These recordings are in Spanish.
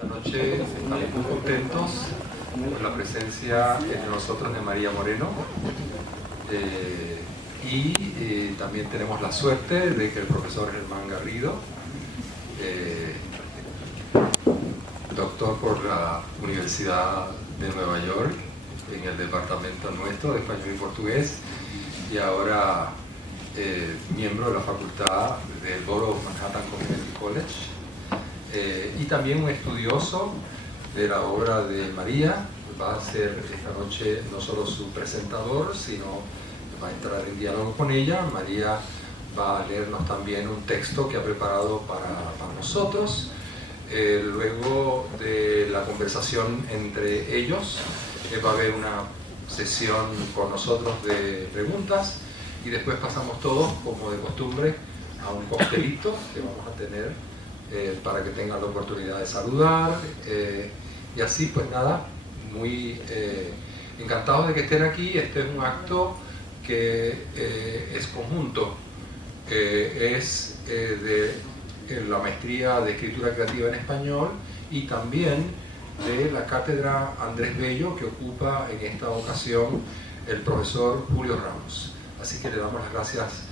Esta noche estamos muy contentos con la presencia entre nosotros de María Moreno también tenemos la suerte de que el profesor Germán Garrido, doctor por la Universidad de Nueva York en el departamento nuestro de español y portugués y ahora miembro de la facultad del Borough of Manhattan Community College, y también un estudioso de la obra de María. Va a ser esta noche no solo su presentador, sino va a entrar en diálogo con ella. María va a leernos también un texto que ha preparado para nosotros. Luego de la conversación entre ellos va a haber una sesión con nosotros de preguntas y después pasamos todos, como de costumbre, a un coctelito que vamos a tener para que tengan la oportunidad de saludar, y así pues nada, muy encantados de que estén aquí. Este es un acto que es conjunto, es de la maestría de escritura creativa en español y también de la cátedra Andrés Bello que ocupa en esta ocasión el profesor Julio Ramos. Así que le damos las gracias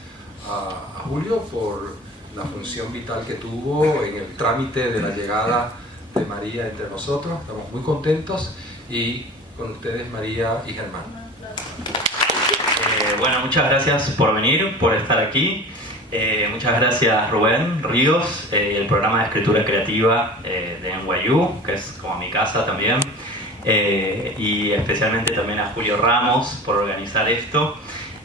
a Julio por la función vital que tuvo en el trámite de la llegada de María entre nosotros. Estamos muy contentos y con ustedes María y Germán. Bueno, muchas gracias por venir, por estar aquí. Muchas gracias Rubén Ríos, el programa de escritura creativa de NYU, que es como mi casa también, y especialmente también a Julio Ramos por organizar esto,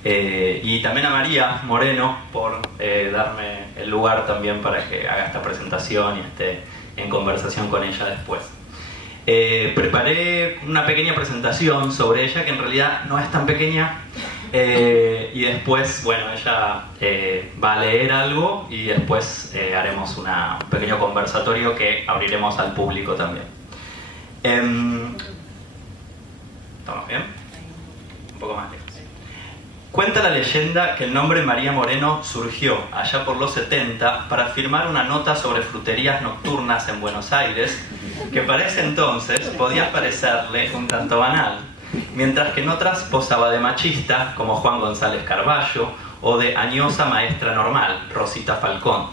y también a María Moreno por darme el lugar también para que haga esta presentación y esté en conversación con ella después. Preparé una pequeña presentación sobre ella, que en realidad no es tan pequeña, y después, bueno, ella va a leer algo y después haremos un pequeño conversatorio que abriremos al público también. ¿Estamos bien? Un poco más lejos. Cuenta la leyenda que el nombre María Moreno surgió allá por los 70 para firmar una nota sobre fruterías nocturnas en Buenos Aires que para ese entonces podía parecerle un tanto banal, mientras que en otras posaba de machista, como Juan González Carballo, o de añosa maestra normal, Rosita Falcón.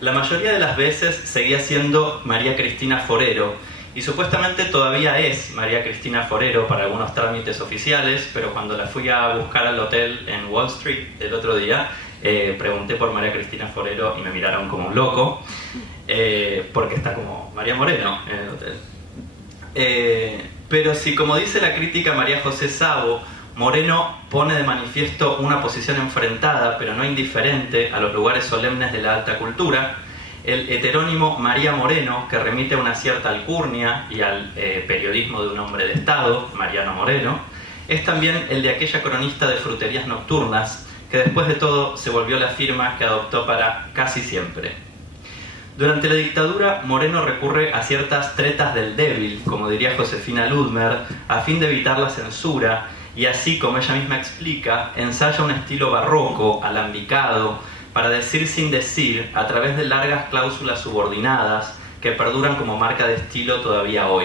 La mayoría de las veces seguía siendo María Cristina Forero, y supuestamente todavía es María Cristina Forero para algunos trámites oficiales, pero cuando la fui a buscar al hotel en Wall Street el otro día, pregunté por María Cristina Forero y me miraron como un loco, porque está como María Moreno en el hotel. Pero si, como dice la crítica María José Sabo, Moreno pone de manifiesto una posición enfrentada, pero no indiferente, a los lugares solemnes de la alta cultura, el heterónimo María Moreno, que remite a una cierta alcurnia y al periodismo de un hombre de Estado, Mariano Moreno, es también el de aquella cronista de fruterías nocturnas, que después de todo se volvió la firma que adoptó para casi siempre. Durante la dictadura, Moreno recurre a ciertas tretas del débil, como diría Josefina Ludmer, a fin de evitar la censura, y así, como ella misma explica, ensaya un estilo barroco, alambicado, para decir sin decir, a través de largas cláusulas subordinadas que perduran como marca de estilo todavía hoy.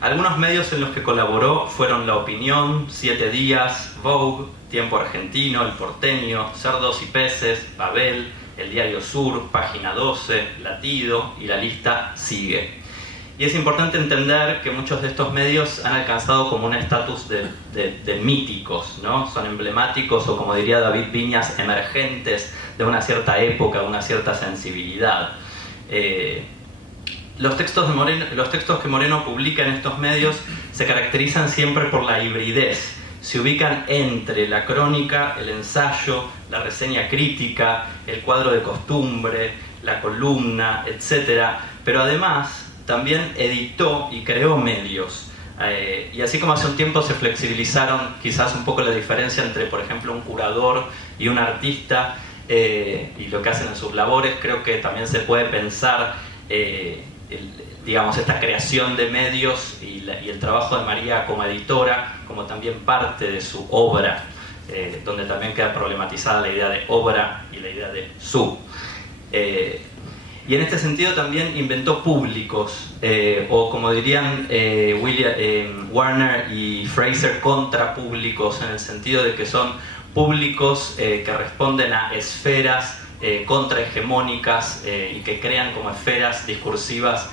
Algunos medios en los que colaboró fueron La Opinión, 7 Días, Vogue, Tiempo Argentino, El Porteño, Cerdos y Peces, Babel, El Diario Sur, Página 12, Latido, y la lista sigue. Y es importante entender que muchos de estos medios han alcanzado como un estatus de míticos, ¿no? Son emblemáticos o, como diría David Viñas, emergentes de una cierta época, de una cierta sensibilidad. Los textos que Moreno publica en estos medios se caracterizan siempre por la hibridez. Se ubican entre la crónica, el ensayo, la reseña crítica, el cuadro de costumbre, la columna, etc. Pero además también editó y creó medios. Y así como hace un tiempo se flexibilizaron quizás un poco la diferencia entre, por ejemplo, un curador y un artista, y lo que hacen en sus labores, creo que también se puede pensar digamos, esta creación de medios y el trabajo de María como editora, como también parte de su obra, donde también queda problematizada la idea de obra y la idea de su. Y en este sentido también inventó públicos, o como dirían Warner y Fraser, contrapúblicos, en el sentido de que son públicos que responden a esferas contrahegemónicas y que crean como esferas discursivas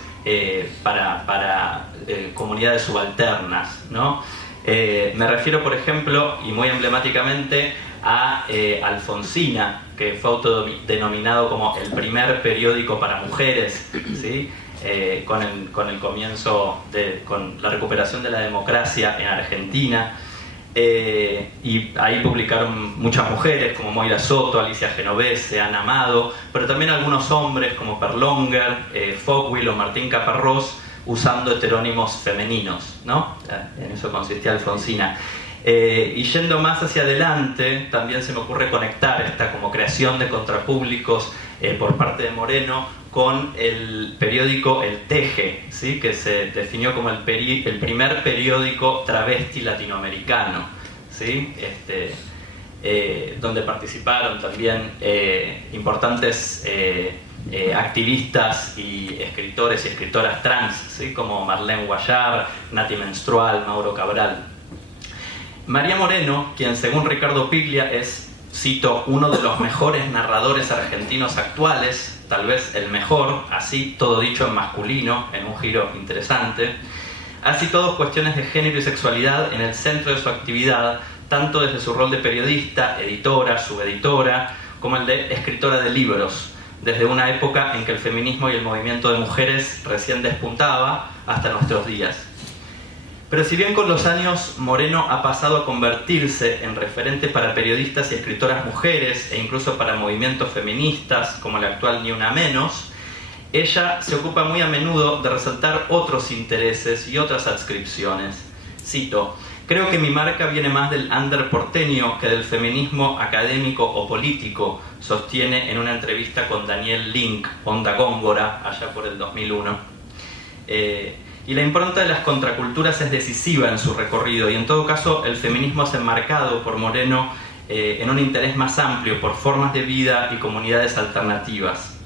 para comunidades subalternas, ¿no? Me refiero, por ejemplo, y muy emblemáticamente, a Alfonsina, que fue autodenominado como el primer periódico para mujeres, ¿sí? Con el comienzo, con la recuperación de la democracia en Argentina. Y ahí publicaron muchas mujeres como Moira Soto, Alicia Genovese, Ana Amado, pero también algunos hombres como Perlonger, Fogwill o Martín Caparrós, usando heterónimos femeninos, ¿no? En eso consistía Alfonsina. Y yendo más hacia adelante, también se me ocurre conectar esta como creación de contrapúblicos por parte de Moreno con el periódico El Teje, ¿sí? Que se definió como el primer periódico travesti latinoamericano, ¿sí? Donde participaron también importantes activistas y escritores y escritoras trans, ¿sí? Como Marlene Guayar, Nati Menstrual, Mauro Cabral. María Moreno, quien según Ricardo Piglia es, cito, uno de los mejores narradores argentinos actuales, tal vez el mejor, así todo dicho en masculino, en un giro interesante, ha situado cuestiones de género y sexualidad en el centro de su actividad, tanto desde su rol de periodista, editora, subeditora, como el de escritora de libros, desde una época en que el feminismo y el movimiento de mujeres recién despuntaba hasta nuestros días. Pero si bien con los años Moreno ha pasado a convertirse en referente para periodistas y escritoras mujeres e incluso para movimientos feministas como el actual Ni Una Menos, ella se ocupa muy a menudo de resaltar otros intereses y otras adscripciones. Cito, creo que mi marca viene más del under porteño que del feminismo académico o político, sostiene en una entrevista con Daniel Link, Onda Góngora, allá por el 2001. Y la impronta de las contraculturas es decisiva en su recorrido, y en todo caso el feminismo es enmarcado por Moreno en un interés más amplio por formas de vida y comunidades alternativas.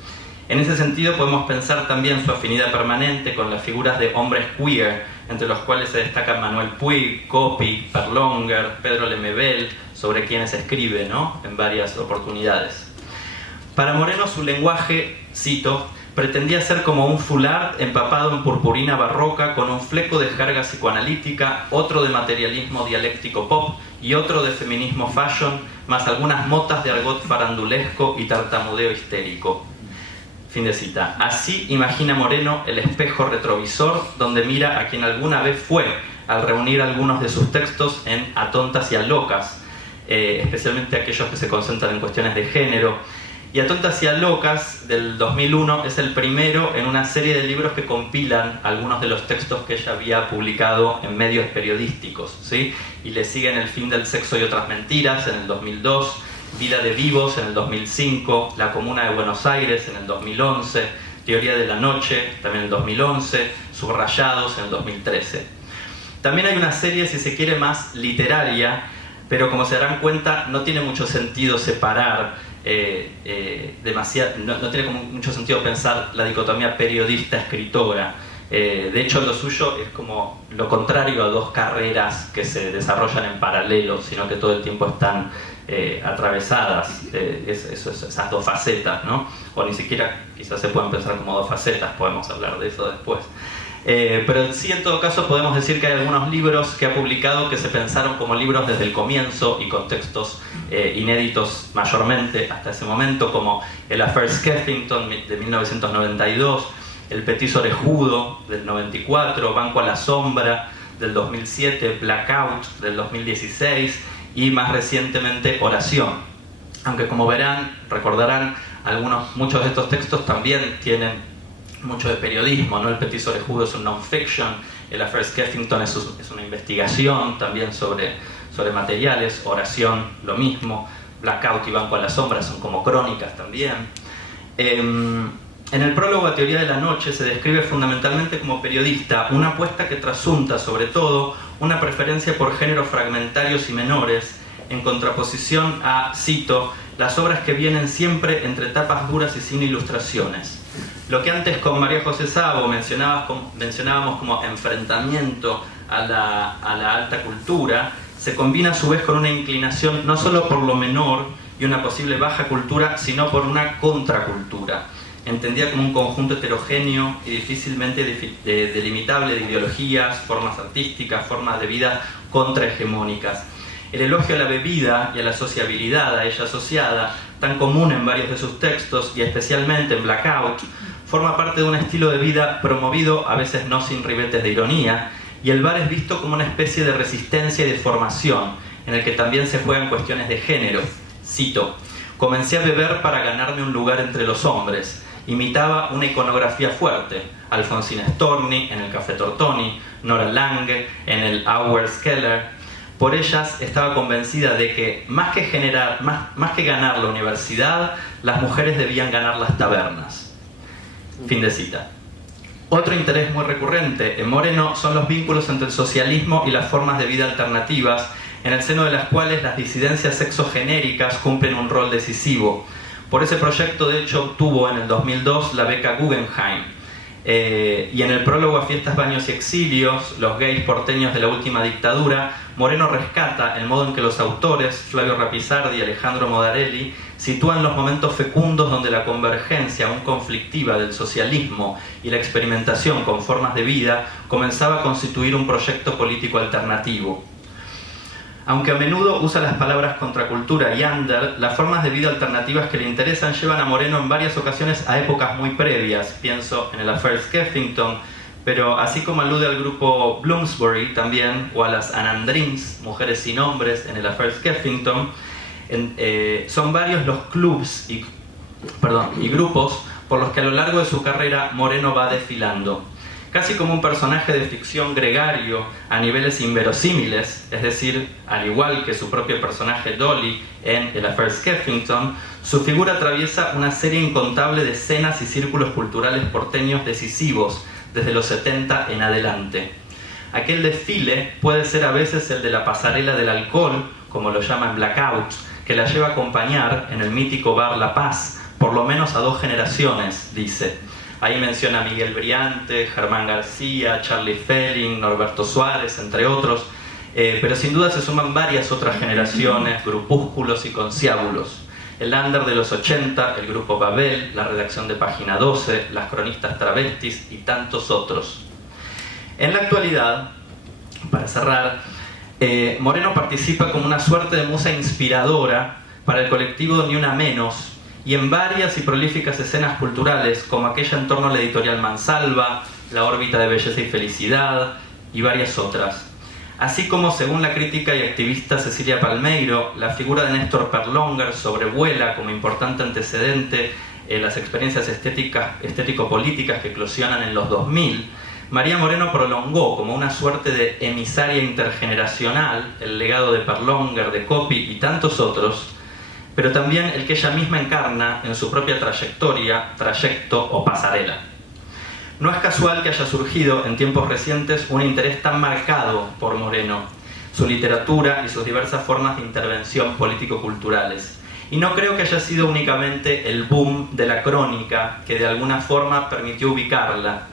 En ese sentido podemos pensar también su afinidad permanente con las figuras de hombres queer, entre los cuales se destacan Manuel Puig, Coppi, Perlonger, Pedro Lemebel, sobre quienes escribe, ¿no? En varias oportunidades. Para Moreno su lenguaje, cito, pretendía ser como un foulard empapado en purpurina barroca con un fleco de jerga psicoanalítica, otro de materialismo dialéctico pop y otro de feminismo fashion, más algunas motas de argot farandulesco y tartamudeo histérico. Fin de cita. Así imagina Moreno el espejo retrovisor donde mira a quien alguna vez fue al reunir algunos de sus textos en A tontas y a locas, especialmente aquellos que se concentran en cuestiones de género. Y A tontas y a locas, del 2001, es el primero en una serie de libros que compilan algunos de los textos que ella había publicado en medios periodísticos, ¿sí? Y le siguen El fin del sexo y otras mentiras en el 2002, Vida de vivos en el 2005, La comuna de Buenos Aires en el 2011, Teoría de la noche también en el 2011, Subrayados en el 2013. También hay una serie, si se quiere, más literaria, pero como se darán cuenta, no tiene mucho sentido separar no tiene como mucho sentido pensar la dicotomía periodista-escritora. De hecho, lo suyo es como lo contrario a dos carreras que se desarrollan en paralelo, sino que todo el tiempo están atravesadas, esas dos facetas, ¿no? O ni siquiera quizás se pueden pensar como dos facetas, podemos hablar de eso después. Pero sí, en todo caso, podemos decir que hay algunos libros que ha publicado que se pensaron como libros desde el comienzo y con textos inéditos mayormente hasta ese momento, como El Affair Skeffington de 1992, El Petit Orejudo del 94, Banco a la Sombra del 2007, Blackout del 2016 y más recientemente Oración. Aunque como verán, recordarán, muchos de estos textos también tienen mucho de periodismo, ¿no? El Petit Orejudo es un non-fiction, El Affair Skeffington es una investigación también sobre materiales, Oración lo mismo, Blackout y Banco a la Sombra son como crónicas también. En el prólogo a Teoría de la noche se describe fundamentalmente como periodista, una apuesta que trasunta sobre todo una preferencia por géneros fragmentarios y menores, en contraposición a, cito, las obras que vienen siempre entre tapas duras y sin ilustraciones. Lo que antes con María José Sabo mencionábamos como enfrentamiento a la alta cultura, se combina a su vez con una inclinación no solo por lo menor y una posible baja cultura, sino por una contracultura, entendida como un conjunto heterogéneo y difícilmente delimitable de ideologías, formas artísticas, formas de vida contrahegemónicas. El elogio a la bebida y a la sociabilidad a ella asociada, tan común en varios de sus textos y especialmente en Blackout, forma parte de un estilo de vida promovido, a veces no sin ribetes de ironía, y el bar es visto como una especie de resistencia y de formación, en el que también se juegan cuestiones de género. Cito: «Comencé a beber para ganarme un lugar entre los hombres. Imitaba una iconografía fuerte, Alfonsina Storni en el Café Tortoni, Nora Lange en el Hours Keller. Por ellas estaba convencida de que más que ganar la universidad, las mujeres debían ganar las tabernas». Fin de cita. Otro interés muy recurrente en Moreno son los vínculos entre el socialismo y las formas de vida alternativas, en el seno de las cuales las disidencias sexogenéricas cumplen un rol decisivo. Por ese proyecto, de hecho, obtuvo en el 2002 la beca Guggenheim. Y en el prólogo a Fiestas, Baños y Exilios, los gays porteños de la última dictadura, Moreno rescata el modo en que los autores, Flavio Rapizardi y Alejandro Modarelli, sitúan los momentos fecundos donde la convergencia aún conflictiva del socialismo y la experimentación con formas de vida comenzaba a constituir un proyecto político alternativo. Aunque a menudo usa las palabras contracultura y under, las formas de vida alternativas que le interesan llevan a Moreno en varias ocasiones a épocas muy previas. Pienso en el Affair Skeffington, pero así como alude al grupo Bloomsbury también, o a las Anandrins, mujeres sin hombres, en el Affair Skeffington, son varios los clubs y grupos por los que a lo largo de su carrera Moreno va desfilando. Casi como un personaje de ficción gregario a niveles inverosímiles, es decir, al igual que su propio personaje Dolly en el Affair Skeffington, su figura atraviesa una serie incontable de escenas y círculos culturales porteños decisivos desde los 70 en adelante. Aquel desfile puede ser a veces el de la pasarela del alcohol, como lo llaman Blackout, que la lleva a acompañar en el mítico bar La Paz, por lo menos a 2 generaciones, dice. Ahí menciona a Miguel Briante, Germán García, Charlie Felling, Norberto Suárez, entre otros, pero sin duda se suman varias otras generaciones, grupúsculos y conciábulos. El under de los 80, el grupo Babel, la redacción de Página 12, las cronistas travestis y tantos otros. En la actualidad, para cerrar, Moreno participa como una suerte de musa inspiradora para el colectivo Ni Una Menos, y en varias y prolíficas escenas culturales, como aquella en torno a la editorial Mansalva, La órbita de belleza y felicidad, y varias otras. Así como, según la crítica y activista Cecilia Palmeiro, la figura de Néstor Perlonger sobrevuela como importante antecedente las experiencias estético-políticas que eclosionan en los 2000, María Moreno prolongó como una suerte de emisaria intergeneracional el legado de Perlonger, de Coppi y tantos otros, pero también el que ella misma encarna en su propia trayecto o pasarela. No es casual que haya surgido en tiempos recientes un interés tan marcado por Moreno, su literatura y sus diversas formas de intervención político-culturales. Y no creo que haya sido únicamente el boom de la crónica que de alguna forma permitió ubicarla.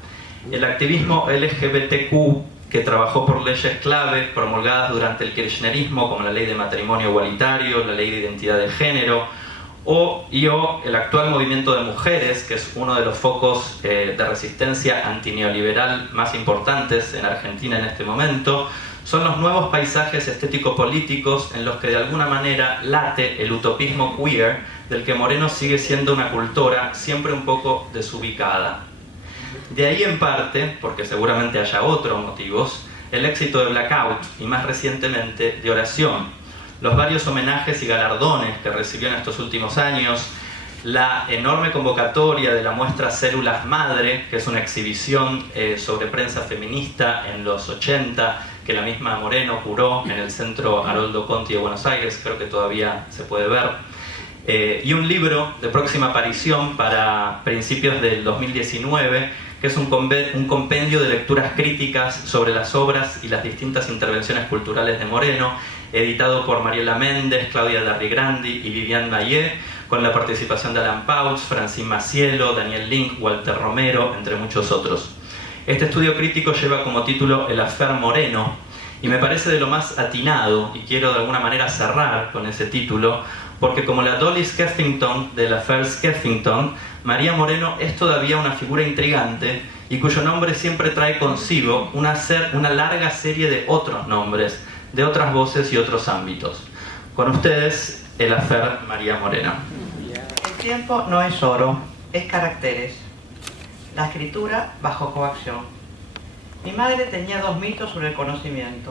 El activismo LGBTQ, que trabajó por leyes clave promulgadas durante el kirchnerismo, como la ley de matrimonio igualitario, la ley de identidad de género, o el actual movimiento de mujeres, que es uno de los focos de resistencia antineoliberal más importantes en Argentina en este momento, son los nuevos paisajes estético-políticos en los que de alguna manera late el utopismo queer, del que Moreno sigue siendo una cultora siempre un poco desubicada. De ahí en parte, porque seguramente haya otros motivos, el éxito de Blackout y más recientemente de Oración, los varios homenajes y galardones que recibió en estos últimos años, la enorme convocatoria de la muestra Células Madre, que es una exhibición sobre prensa feminista en los 80, que la misma Moreno curó en el Centro Haroldo Conti de Buenos Aires, creo que todavía se puede ver, y un libro de próxima aparición para principios del 2019, que es un compendio de lecturas críticas sobre las obras y las distintas intervenciones culturales de Moreno, editado por Mariela Méndez, Claudia Darrigrandi y Viviane Mayet, con la participación de Alan Pauls, Francine Macielo, Daniel Link, Walter Romero, entre muchos otros. Este estudio crítico lleva como título El Affaire Moreno, y me parece de lo más atinado, y quiero de alguna manera cerrar con ese título, porque como la Dolly Skeffington de la Affaire Skeffington, María Moreno es todavía una figura intrigante y cuyo nombre siempre trae consigo una larga serie de otros nombres, de otras voces y otros ámbitos. Con ustedes, el Affaire María Moreno. El tiempo no es oro, es caracteres. La escritura bajo coacción. Mi madre tenía dos mitos sobre el conocimiento.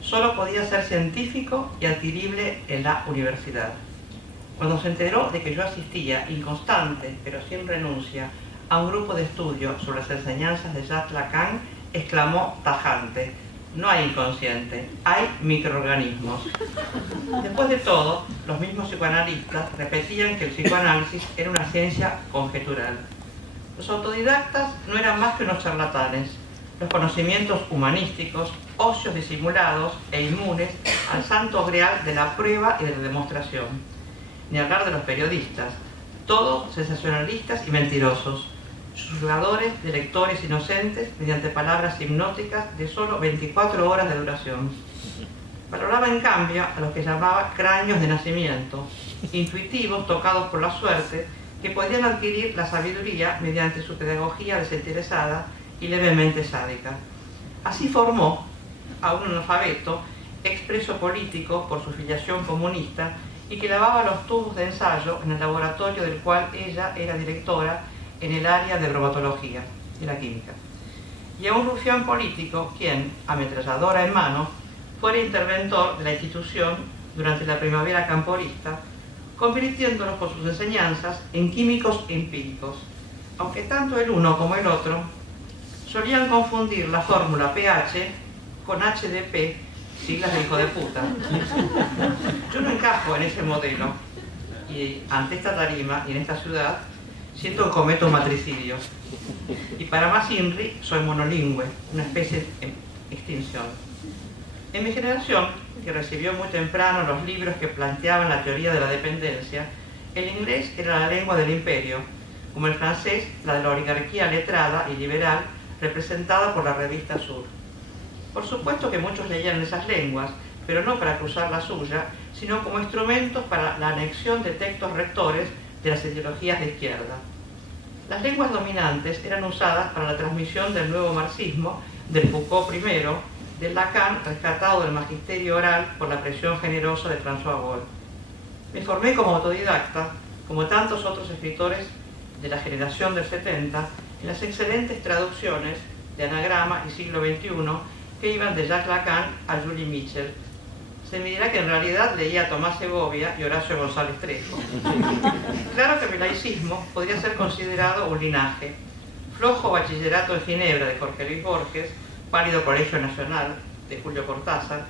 Solo podía ser científico y adquirible en la universidad. Cuando se enteró de que yo asistía, inconstante pero sin renuncia, a un grupo de estudio sobre las enseñanzas de Jacques Lacan, exclamó tajante: no hay inconsciente, hay microorganismos. Después de todo, los mismos psicoanalistas repetían que el psicoanálisis era una ciencia conjetural. Los autodidactas no eran más que unos charlatanes. Los conocimientos humanísticos, ocios disimulados e inmunes al santo grial de la prueba y de la demostración. Ni hablar de los periodistas, todos sensacionalistas y mentirosos, juzgadores de lectores inocentes mediante palabras hipnóticas de solo 24 horas de duración. Valoraba en cambio a los que llamaba cráneos de nacimiento, intuitivos tocados por la suerte, que podían adquirir la sabiduría mediante su pedagogía desinteresada y levemente sádica. Así formó a un analfabeto, expreso político por su filiación comunista, y que lavaba los tubos de ensayo en el laboratorio del cual ella era directora en el área de bromatología y la química. Y a un rufián político quien, ametralladora en mano, fuera interventor de la institución durante la primavera camporista, convirtiéndolos por sus enseñanzas en químicos empíricos, aunque tanto el uno como el otro solían confundir la fórmula pH con HDP, siglas de hijo de puta. Yo no encajo en ese modelo, y ante esta tarima y en esta ciudad siento que cometo un matricidio. Y para más INRI, soy monolingüe, una especie en extinción. En mi generación, que recibió muy temprano los libros que planteaban la teoría de la dependencia, el inglés era la lengua del imperio, como el francés, la de la oligarquía letrada y liberal, representada por la revista Sur. Por supuesto que muchos leían esas lenguas, pero no para cruzar la suya, sino como instrumentos para la anexión de textos rectores de las ideologías de izquierda. Las lenguas dominantes eran usadas para la transmisión del nuevo marxismo, del Foucault primero, del Lacan rescatado del magisterio oral por la presión generosa de François Boll. Me formé como autodidacta, como tantos otros escritores de la generación del 70, en las excelentes traducciones de Anagrama y Siglo XXI que iban de Jacques Lacan a Julie Mitchell. Se me dirá que en realidad leía a Tomás Segovia y Horacio González Trejo. Claro que mi laicismo podría ser considerado un linaje. Flojo bachillerato en Ginebra de Jorge Luis Borges, pálido Colegio Nacional de Julio Cortázar,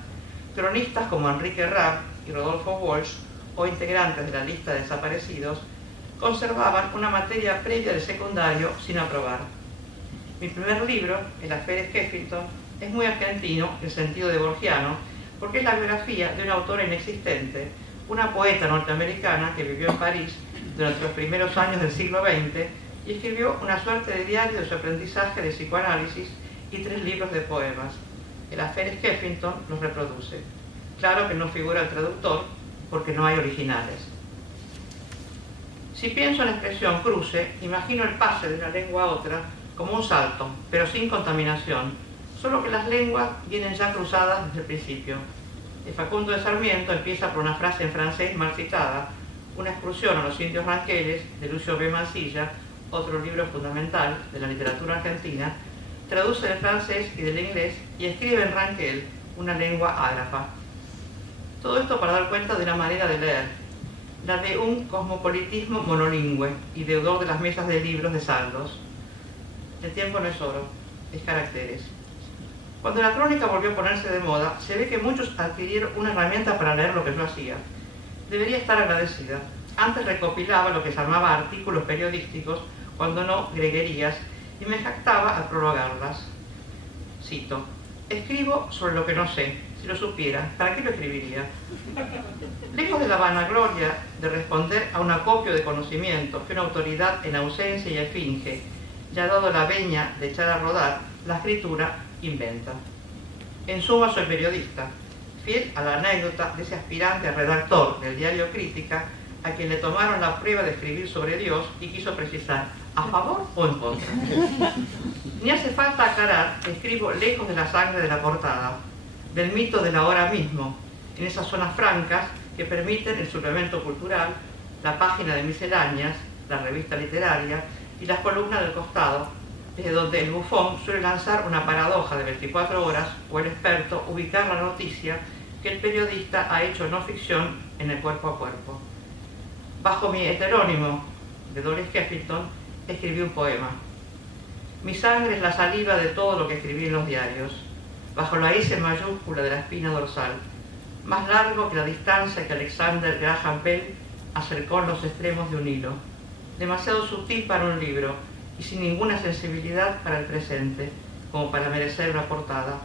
cronistas como Enrique Rapp y Rodolfo Walsh, o integrantes de la lista de desaparecidos, conservaban una materia previa de secundario sin aprobar. Mi primer libro, El Affaire Skeffington, es muy argentino en sentido de borgiano, porque es la biografía de una autora inexistente, una poeta norteamericana que vivió en París durante los primeros años del siglo XX y escribió una suerte de diario de su aprendizaje de psicoanálisis y 3 libros de poemas. El Affaire Skeffington los reproduce. Claro que no figura el traductor, porque no hay originales. Si pienso en la expresión cruce, imagino el pase de una lengua a otra como un salto, pero sin contaminación, solo que las lenguas vienen ya cruzadas desde el principio. El Facundo de Sarmiento empieza por una frase en francés mal citada, una excursión a los indios ranqueles de Lucio B. Mansilla, otro libro fundamental de la literatura argentina, traduce del francés y del inglés y escribe en ranquel, una lengua ágrafa. Todo esto para dar cuenta de una manera de leer, la de un cosmopolitismo monolingüe y deudor de las mesas de libros de saldos. El tiempo no es oro, es caracteres. Cuando la crónica volvió a ponerse de moda, se ve que muchos adquirieron una herramienta para leer lo que yo hacía. Debería estar agradecida. Antes recopilaba lo que se llamaba artículos periodísticos, cuando no greguerías, y me jactaba al prologarlas. Cito: escribo sobre lo que no sé, Si lo supiera, ¿para qué lo escribiría? Lejos de la vanagloria de responder a un acopio de conocimientos que una autoridad en ausencia y esfinge ya ha dado la veña de echar a rodar, la escritura inventa. En suma, soy periodista, fiel a la anécdota de ese aspirante a redactor del diario Crítica a quien le tomaron la prueba de escribir sobre Dios y quiso precisar ¿a favor o en contra? Ni hace falta aclarar que escribo lejos de la sangre de la portada, del mito de la hora mismo, en esas zonas francas que permiten el suplemento cultural, la página de misceláneas, la revista literaria y las columnas del costado, desde donde el bufón suele lanzar una paradoja de 24 horas o el experto ubicar la noticia que el periodista ha hecho no ficción en el cuerpo a cuerpo. Bajo mi heterónimo de Dolly Skeffington escribí un poema. Mi sangre es la saliva de todo lo que escribí en los diarios, bajo la S mayúscula de la espina dorsal, más largo que la distancia que Alexander Graham Bell acercó en los extremos de un hilo, demasiado sutil para un libro y sin ninguna sensibilidad para el presente, como para merecer una portada.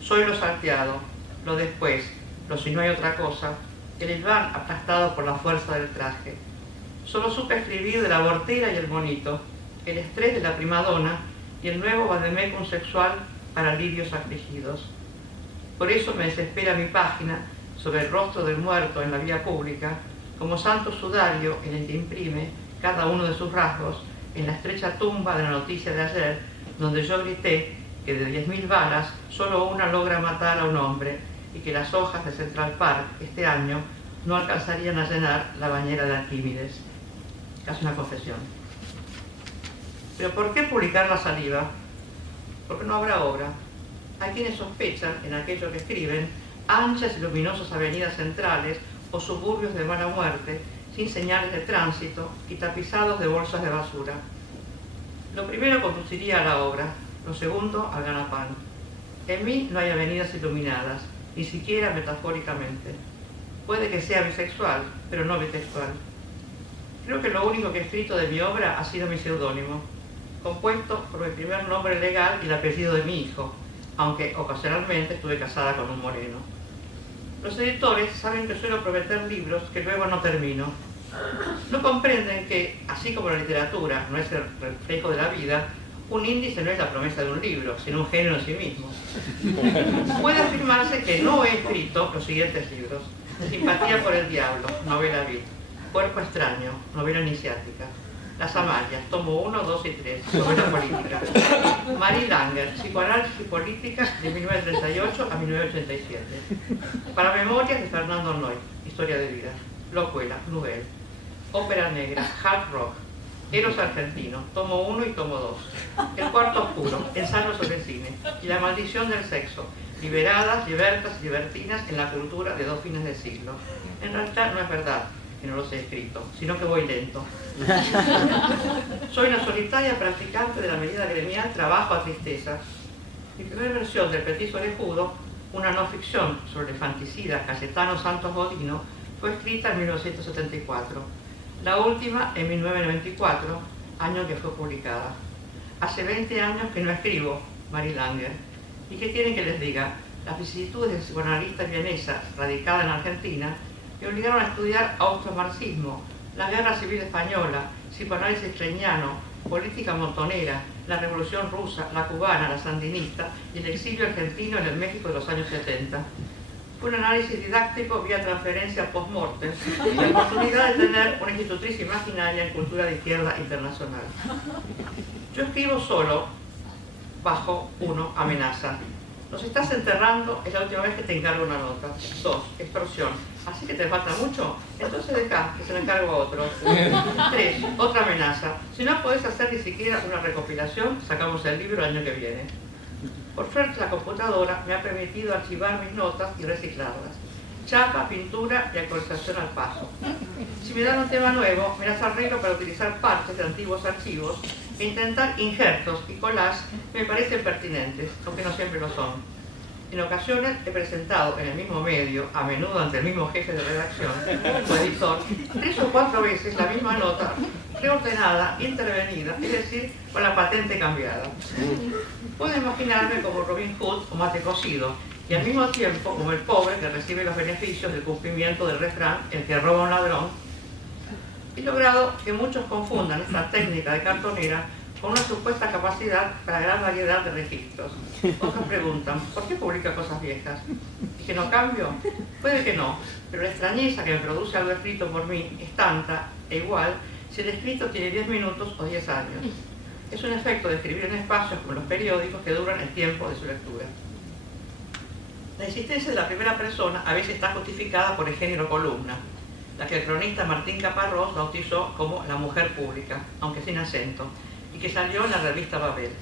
Soy lo salteado, lo después, lo si no hay otra cosa, el hilván aplastado por la fuerza del traje. Solo supe escribir de la abortera y el monito, el estrés de la primadona y el nuevo vademecum sexual para libios afligidos. Por eso me desespera mi página sobre el rostro del muerto en la vía pública, como santo sudario en el que imprime cada uno de sus rasgos en la estrecha tumba de la noticia de ayer, donde yo grité que de 10.000 balas solo una logra matar a un hombre y que las hojas de Central Park este año no alcanzarían a llenar la bañera de Arquímedes. Casi una confesión. ¿Pero por qué publicar la saliva? Porque no habrá obra. Hay quienes sospechan en aquello que escriben anchas y luminosas avenidas centrales o suburbios de mala muerte sin señales de tránsito y tapizados de bolsas de basura. Lo primero conduciría a la obra, lo segundo al ganapán. En mí no hay avenidas iluminadas, ni siquiera metafóricamente. Puede que sea bisexual, pero no bitextual. Creo que lo único que he escrito de mi obra ha sido mi seudónimo, compuesto por mi primer nombre legal y el apellido de mi hijo, aunque ocasionalmente estuve casada con un moreno. Los editores saben que suelo prometer libros que luego no termino. No comprenden que, así como la literatura no es el reflejo de la vida, un índice no es la promesa de un libro, sino un género en sí mismo. Puede afirmarse que no he escrito los siguientes libros: Simpatía por el diablo, novela Beat; Cuerpo extraño, novela iniciática; Las Amalias, tomo 1, 2 y 3, novela política; Marie Langer, psicoanálisis política de 1938 a 1987; Para memorias de Fernando Noy, historia de vida; Locuela, Nouvelle; Ópera negra, hard rock; Eros argentino, tomo 1 y tomo 2; El cuarto oscuro, ensayo sobre el cine; y La maldición del sexo, liberadas, libertas y libertinas en la cultura de 2 fines de siglo. En realidad no es verdad que no los he escrito, sino que voy lento. Soy una solitaria practicante de la medida gremial trabajo a tristeza. Mi primera versión del Petit Orejudo, una no ficción sobre el fanticida Cayetano Santos Godino, fue escrita en 1974. La última en 1994, año en que fue publicada. Hace 20 años que no escribo, Marie Langer. ¿Y qué quieren que les diga? Las vicisitudes de psicoanalista vienesa radicada en Argentina me obligaron a estudiar austromarxismo, la guerra civil española, psicoanálisis kleiniano, política montonera, la revolución rusa, la cubana, la sandinista y el exilio argentino en el México de los años 70. Fue un análisis didáctico vía transferencia post-mortem y la oportunidad de tener una institutriz imaginaria en cultura de izquierda internacional. Yo escribo solo, bajo 1, amenaza. Nos estás enterrando, es la última vez que te encargo una nota. 2, extorsión. Así que te falta mucho, entonces deja que se lo encargo a otro. 3, otra amenaza. Si no podés hacer ni siquiera una recopilación, sacamos el libro el año que viene. Por suerte la computadora me ha permitido archivar mis notas y reciclarlas. Chapa, pintura y actualización al paso. Si me dan un tema nuevo, me las arreglo para utilizar partes de antiguos archivos e intentar injertos y collages que me parecen pertinentes, aunque no siempre lo son. En ocasiones he presentado en el mismo medio, a menudo ante el mismo jefe de redacción o editor, 3 o 4 veces la misma nota, reordenada, intervenida, es decir, con la patente cambiada. Puedo imaginarme como Robin Hood o Mate Cocido, y al mismo tiempo como el pobre que recibe los beneficios del cumplimiento del refrán, el que roba a un ladrón. He logrado que muchos confundan esta técnica de cartonera con una supuesta capacidad para gran variedad de registros. Otros preguntan, ¿por qué publica cosas viejas? ¿Y que no cambio? Puede que no, pero la extrañeza que me produce algo escrito por mí es tanta e igual si el escrito tiene 10 minutos o 10 años. Es un efecto de escribir en espacios como los periódicos que duran el tiempo de su lectura. La existencia de la primera persona a veces está justificada por el género columna, la que el cronista Martín Caparrós bautizó como la mujer pública, aunque sin acento, y que salió en la revista Babel.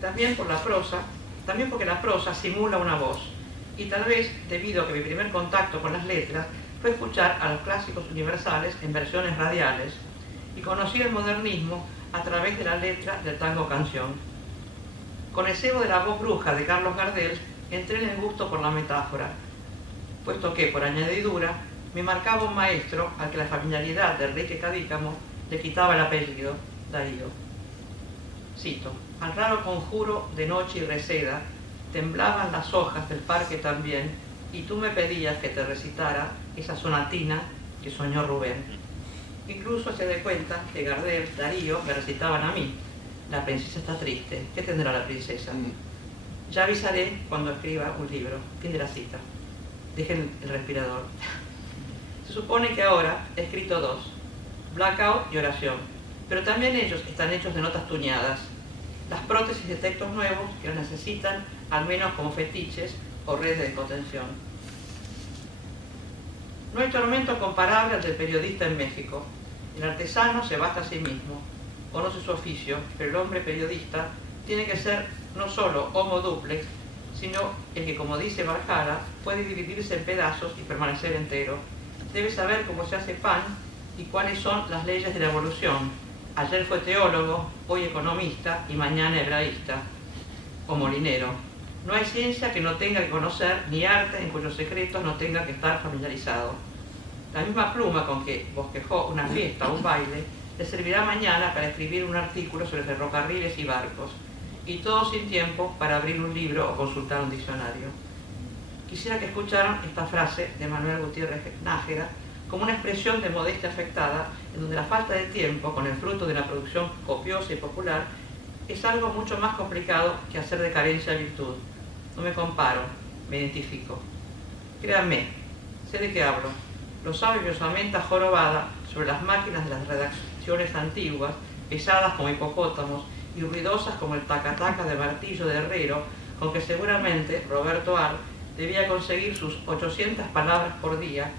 También porque la prosa simula una voz, y tal vez debido a que mi primer contacto con las letras fue escuchar a los clásicos universales en versiones radiales, y conocí el modernismo a través de la letra del tango canción. Con el cebo de la voz bruja de Carlos Gardel, entré en el gusto por la metáfora, puesto que, por añadidura, me marcaba un maestro al que la familiaridad de Enrique Cadícamo le quitaba el apellido, Darío. Cito, al raro conjuro de noche y reseda, temblaban las hojas del parque también, y tú me pedías que te recitara esa sonatina que soñó Rubén. Incluso se da cuenta que Gardel, Darío, me recitaban a mí. La princesa está triste. ¿Qué tendrá la princesa? Ya avisaré cuando escriba un libro. Fin de la cita. Dejen el respirador. Se supone que ahora he escrito 2, Blackout y Oración, pero también ellos están hechos de notas tuñadas, las prótesis de textos nuevos que los necesitan al menos como fetiches o redes de contención. No hay tormento comparable al del periodista en México. El artesano se basta a sí mismo, conoce su oficio, pero el hombre periodista tiene que ser no solo homo duplex, sino el que, como dice Valhalla, puede dividirse en pedazos y permanecer entero. Debe saber cómo se hace pan y cuáles son las leyes de la evolución. Ayer fue teólogo, hoy economista y mañana hebraísta o molinero. No hay ciencia que no tenga que conocer, ni arte en cuyos secretos no tenga que estar familiarizado. La misma pluma con que bosquejó una fiesta o un baile le servirá mañana para escribir un artículo sobre ferrocarriles y barcos, y todo sin tiempo para abrir un libro o consultar un diccionario. Quisiera que escucharan esta frase de Manuel Gutiérrez Nájera como una expresión de modestia afectada, en donde la falta de tiempo, con el fruto de una producción copiosa y popular, es algo mucho más complicado que hacer de carencia virtud. No me comparo, me identifico. Créanme, sé de qué hablo. Lo sabe mi osamenta jorobada sobre las máquinas de las redacciones antiguas, pesadas como hipopótamos y ruidosas como el tacataca de martillo de herrero, con que seguramente Roberto Ar debía conseguir sus 800 palabras por día,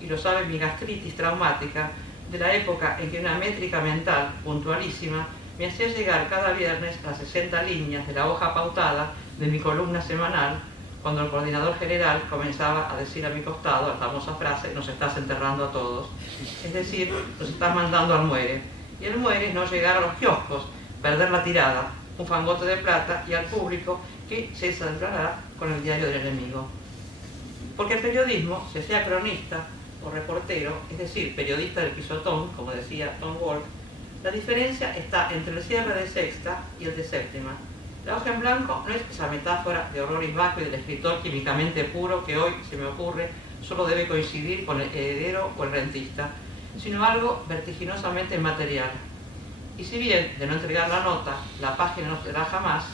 y lo sabe mi gastritis traumática de la época en que una métrica mental puntualísima me hacía llegar cada viernes las 60 líneas de la hoja pautada de mi columna semanal, cuando el coordinador general comenzaba a decir a mi costado la famosa frase, nos estás enterrando a todos, es decir, nos estás mandando al muere. Y el muere es no llegar a los kioscos, perder la tirada, un fangote de plata, y al público que se saldrá con el diario del enemigo. Porque el periodismo, se sea cronista o reportero, es decir, periodista del pisotón, como decía Tom Wolfe, la diferencia está entre el cierre de Sexta y el de Séptima. La hoja en blanco no es esa metáfora de horror y vacuo y del escritor químicamente puro que hoy, se me ocurre, solo debe coincidir con el heredero o el rentista, sino algo vertiginosamente material. Y si bien, de no entregar la nota, la página no será jamás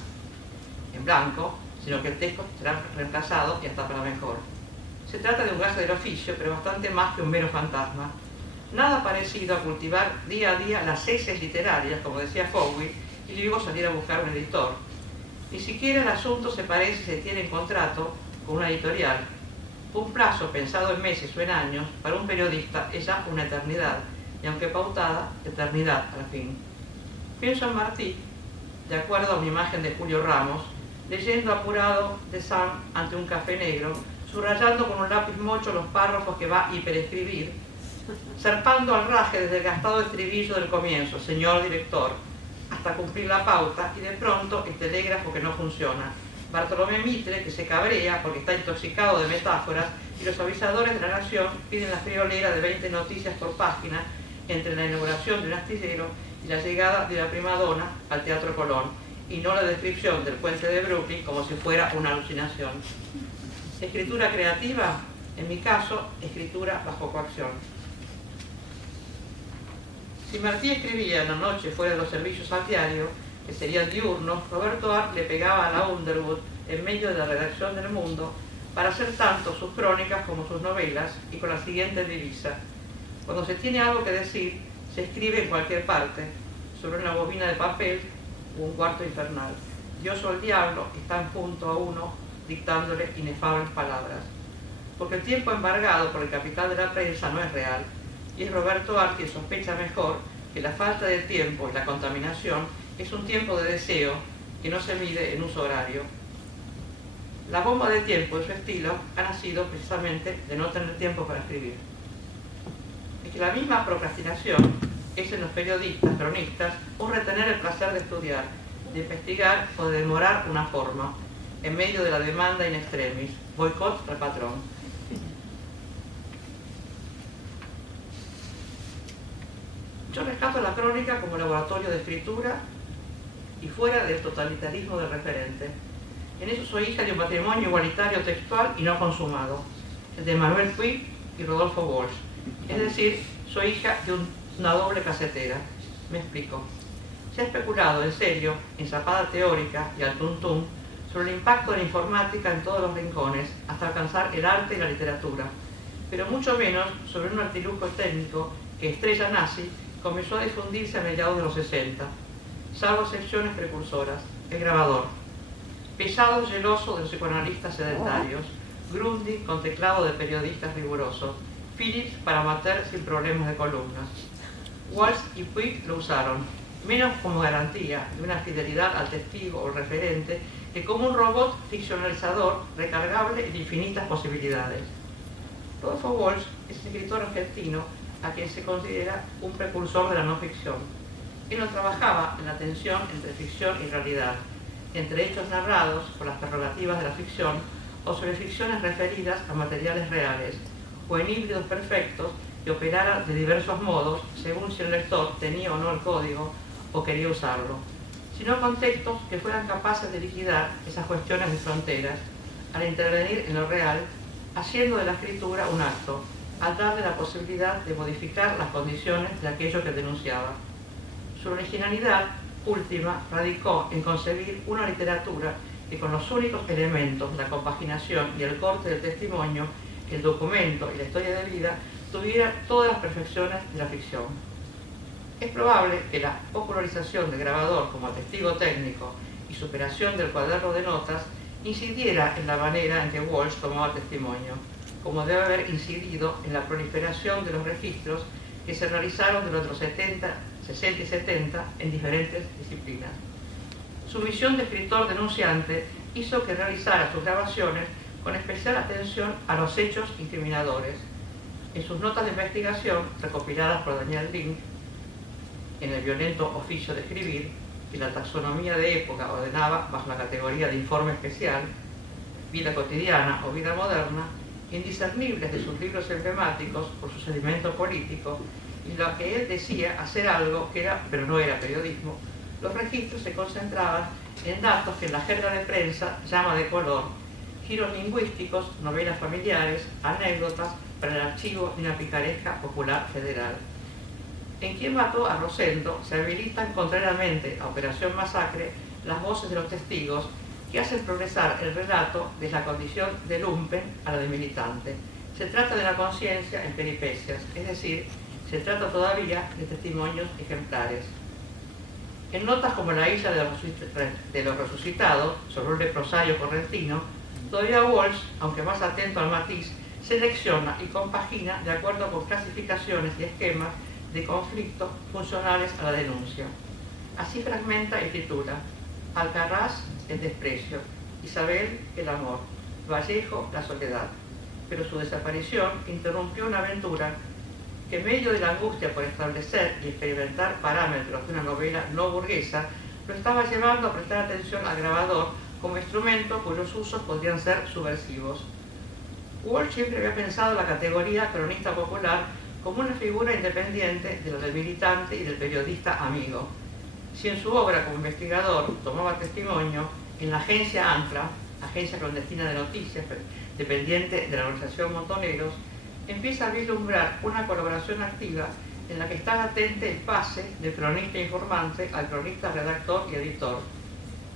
en blanco, sino que el texto será reemplazado y hasta para mejor. Se trata de un gaje del oficio, pero bastante más que un mero fantasma. Nada parecido a cultivar día a día las heces literarias, como decía Fowey, y luego salir a buscar un editor. Ni siquiera el asunto se parece si se tiene en contrato con una editorial. Un plazo pensado en meses o en años, para un periodista es ya una eternidad, y aunque pautada, eternidad al fin. Pienso en Martí, de acuerdo a una imagen de Julio Ramos, leyendo apurado de Sam ante un café negro, subrayando con un lápiz mocho los párrafos que va a hiperescribir, zarpando al raje desde el gastado estribillo del comienzo, señor director, hasta cumplir la pauta, y de pronto el telégrafo que no funciona. Bartolomé Mitre, que se cabrea porque está intoxicado de metáforas, y los avisadores de la Nación piden la friolera de 20 noticias por página entre la inauguración de un astillero y la llegada de la primadona al Teatro Colón, y no la descripción del puente de Brooklyn como si fuera una alucinación. Escritura creativa, en mi caso, escritura bajo coacción. Si Martí escribía en la noche fuera de los servicios al diario, que serían diurnos, Roberto Arlt le pegaba a la Underwood en medio de la redacción del Mundo para hacer tanto sus crónicas como sus novelas, y con la siguiente divisa: cuando se tiene algo que decir, se escribe en cualquier parte, sobre una bobina de papel o un cuarto infernal. Dios o el diablo están junto a uno dictándole inefables palabras. Porque el tiempo embargado por el capital de la prensa no es real, y es Roberto Arlt quien sospecha mejor que la falta de tiempo y la contaminación es un tiempo de deseo que no se mide en uso horario. La bomba de tiempo y su estilo ha nacido precisamente de no tener tiempo para escribir. Es que la misma procrastinación es en los periodistas, cronistas, un retener el placer de estudiar, de investigar o de demorar una forma, en medio de la demanda in extremis, boicot al patrón. Yo rescato la crónica como laboratorio de escritura y fuera del totalitarismo del referente. En eso soy hija de un matrimonio igualitario textual y no consumado, el de Manuel Puig y Rodolfo Walsh. Es decir, soy hija de una doble casetera. Me explico. Se ha especulado en serio, en zapada teórica y al tuntum, sobre el impacto de la informática en todos los rincones, hasta alcanzar el arte y la literatura, pero mucho menos sobre un artilugio técnico que Estrella Nazi comenzó a difundirse a mediados de los 60, salvo excepciones precursoras: el grabador, pesado geloso de los psicoanalistas sedentarios, Grundy con teclado de periodistas rigurosos, Philips para amateur sin problemas de columnas. Walsh y Puig lo usaron, menos como garantía de una fidelidad al testigo o referente que como un robot ficcionalizador recargable en infinitas posibilidades. Rodolfo Walsh es un escritor argentino a quien se considera un precursor de la no ficción. Él no trabajaba en la tensión entre ficción y realidad, entre hechos narrados por las prerrogativas de la ficción o sobre ficciones referidas a materiales reales, o en híbridos perfectos que operaran de diversos modos según si el lector tenía o no el código o quería usarlo, sino contextos que fueran capaces de liquidar esas cuestiones de fronteras al intervenir en lo real, haciendo de la escritura un acto, al darle la posibilidad de modificar las condiciones de aquello que denunciaba. Su originalidad última radicó en concebir una literatura que, con los únicos elementos, la compaginación y el corte del testimonio, el documento y la historia de vida, tuviera todas las perfecciones de la ficción. Es probable que la popularización del grabador como testigo técnico y superación del cuaderno de notas incidiera en la manera en que Walsh tomaba testimonio, como debe haber incidido en la proliferación de los registros que se realizaron durante los 60 y 70 en diferentes disciplinas. Su visión de escritor denunciante hizo que realizara sus grabaciones con especial atención a los hechos incriminadores. En sus notas de investigación, recopiladas por Daniel Link, en el violento oficio de escribir, que la taxonomía de época ordenaba bajo la categoría de informe especial, vida cotidiana o vida moderna, indiscernibles de sus libros emblemáticos por su sedimento político, y lo que él decía hacer algo que era, pero no era periodismo, los registros se concentraban en datos que en la jerga de prensa llama de color, giros lingüísticos, novelas familiares, anécdotas para el archivo de una picaresca popular federal. En Quien mató a Rosendo se habilitan contrariamente a Operación Masacre las voces de los testigos que hacen progresar el relato de la condición de lumpen a la de militante. Se trata de la conciencia en peripecias, es decir, se trata todavía de testimonios ejemplares. En notas como La isla de los resucitados, sobre un leprosario correntino, todavía Walsh, aunque más atento al matiz, selecciona y compagina de acuerdo con clasificaciones y esquemas de conflictos funcionales a la denuncia. Así fragmenta y titula: Alcaraz, el desprecio; Isabel, el amor; Vallejo, la soledad. Pero su desaparición interrumpió una aventura que, en medio de la angustia por establecer y experimentar parámetros de una novela no burguesa, lo estaba llevando a prestar atención al grabador como instrumento cuyos usos podrían ser subversivos. Walsh siempre había pensado la categoría cronista popular como una figura independiente de la del militante y del periodista amigo. Si en su obra como investigador tomaba testimonio, en la agencia ANTRA, agencia clandestina de noticias dependiente de la organización Montoneros, empieza a vislumbrar una colaboración activa en la que está latente el pase del cronista informante al cronista redactor y editor,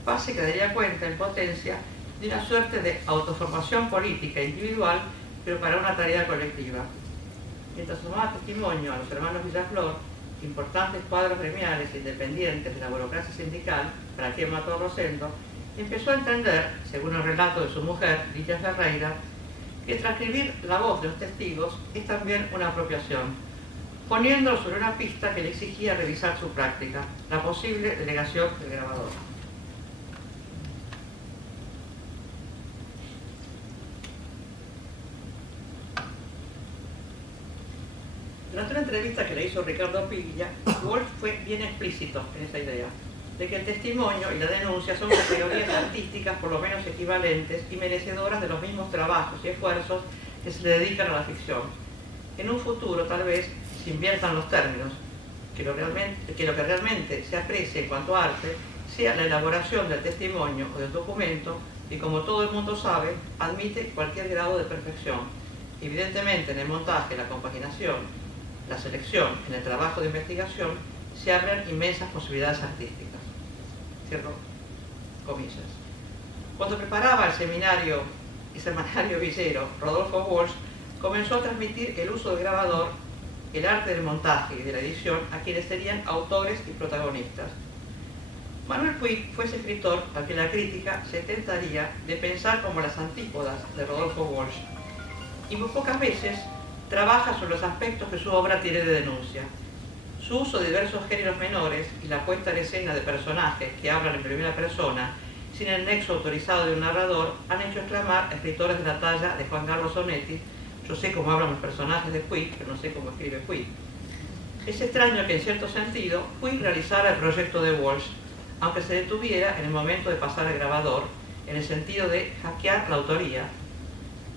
pase que daría cuenta en potencia de una suerte de autoformación política individual, pero para una tarea colectiva. Mientras tomaba testimonio a los hermanos Villaflor, importantes cuadros gremiales independientes de la burocracia sindical, para quien mató a Rosendo, empezó a entender, según el relato de su mujer, Lidia Ferreira, que transcribir la voz de los testigos es también una apropiación, poniéndolo sobre una pista que le exigía revisar su práctica, la posible delegación del grabador. Durante una entrevista que le hizo Ricardo Piglia, Walsh fue bien explícito en esa idea, de que el testimonio y la denuncia son categorías artísticas por lo menos equivalentes y merecedoras de los mismos trabajos y esfuerzos que se le dedican a la ficción. En un futuro, tal vez, se inviertan los términos, que lo que realmente se aprecie en cuanto a arte sea la elaboración del testimonio o del documento, y como todo el mundo sabe, admite cualquier grado de perfección. Evidentemente, en el montaje, la compaginación, la selección, en el trabajo de investigación, se abren inmensas posibilidades artísticas. Cierro comillas. Cuando preparaba el semanario villero, Rodolfo Walsh comenzó a transmitir el uso del grabador, el arte del montaje y de la edición a quienes serían autores y protagonistas. Manuel Puig fue ese escritor al que la crítica se tentaría de pensar como las antípodas de Rodolfo Walsh, y muy pocas veces trabaja sobre los aspectos que su obra tiene de denuncia. Su uso de diversos géneros menores y la puesta en escena de personajes que hablan en primera persona, sin el nexo autorizado de un narrador, han hecho exclamar a escritores de la talla de Juan Carlos Onetti: yo sé cómo hablan los personajes de Puig, pero no sé cómo escribe Puig. Es extraño que, en cierto sentido, Puig realizara el proyecto de Walsh, aunque se detuviera en el momento de pasar el grabador, en el sentido de hackear la autoría.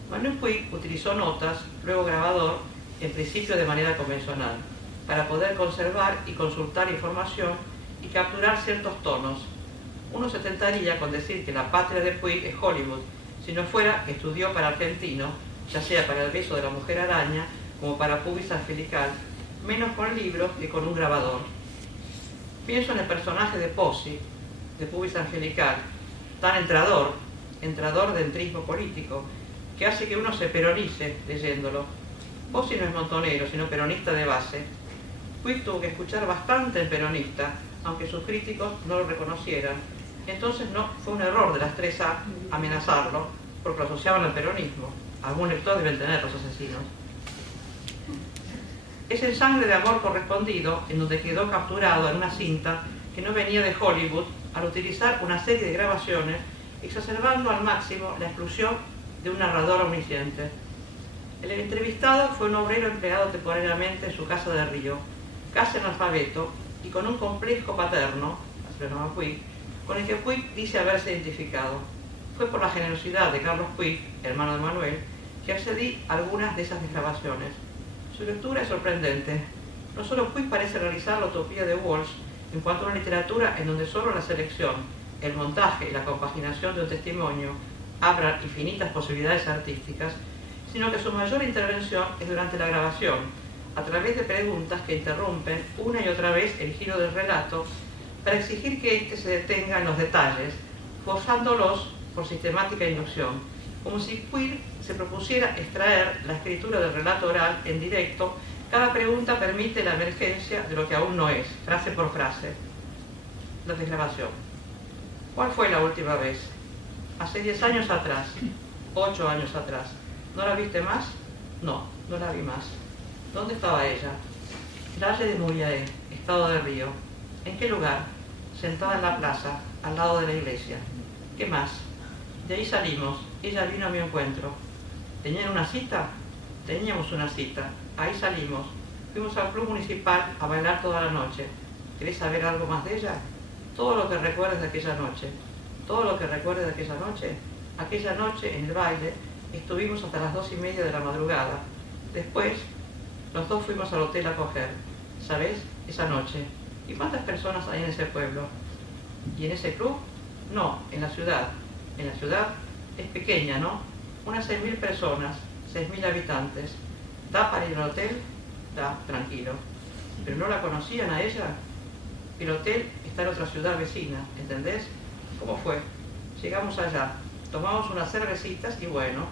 Manuel Puig utilizó notas, luego grabador, en principio de manera convencional, para poder conservar y consultar información y capturar ciertos tonos. Uno se tentaría con decir que la patria de Puig es Hollywood, si no fuera que estudió para Argentino, ya sea para El beso de la mujer araña como para Pubis Angelical, menos con libros que con un grabador. Pienso en el personaje de Pozzi, de Pubis Angelical, tan entrador de entrismo político, que hace que uno se peronice leyéndolo. Pozzi no es montonero, sino peronista de base. Puig tuvo que escuchar bastante en peronista, aunque sus críticos no lo reconocieran. Entonces no fue un error de las 3A amenazarlo, porque lo asociaban al peronismo. Algún lector deben tener los asesinos. Es el Sangre de amor correspondido, en donde quedó capturado en una cinta que no venía de Hollywood, al utilizar una serie de grabaciones, exacerbando al máximo la exclusión de un narrador omnisciente. El entrevistado fue un obrero empleado temporariamente en su casa de Río, casi analfabeto y con un complejo paterno, así lo llama Puig, con el que Puig dice haberse identificado. Fue por la generosidad de Carlos Puig, hermano de Manuel, que accedí a algunas de esas grabaciones. Su lectura es sorprendente. No solo Puig parece realizar la utopía de Walsh en cuanto a una literatura en donde solo la selección, el montaje y la compaginación de un testimonio abran infinitas posibilidades artísticas, sino que su mayor intervención es durante la grabación, a través de preguntas que interrumpen una y otra vez el giro del relato para exigir que éste se detenga en los detalles, forzándolos por sistemática inducción, como si Puig se propusiera extraer la escritura del relato oral en directo. Cada pregunta permite la emergencia de lo que aún no es, frase por frase. La desgrabación. ¿Cuál fue la última vez? Hace 10 años atrás, 8 años atrás. ¿No la viste más? No, no la vi más. ¿Dónde estaba ella? Valle de Muriaé, Estado de Río. ¿En qué lugar? Sentada en la plaza, al lado de la iglesia. ¿Qué más? De ahí salimos. Ella vino a mi encuentro. ¿Tenían una cita? Teníamos una cita. Ahí salimos. Fuimos al club municipal a bailar toda la noche. ¿Querés saber algo más de ella? Todo lo que recuerdes de aquella noche. Todo lo que recuerdes de aquella noche. Aquella noche, en el baile, estuvimos hasta las 2:30 de la madrugada. Después, los dos fuimos al hotel a coger. ¿Sabés? Esa noche. ¿Y cuántas personas hay en ese pueblo? ¿Y en ese club? No, en la ciudad. En la ciudad Es pequeña, ¿no? Unas 6.000 personas, 6.000 habitantes. ¿Da para ir al hotel? Da, tranquilo. Pero no la conocían a ella. El hotel está en otra ciudad vecina, ¿entendés? ¿Cómo fue? Llegamos allá, tomamos unas cervecitas y bueno.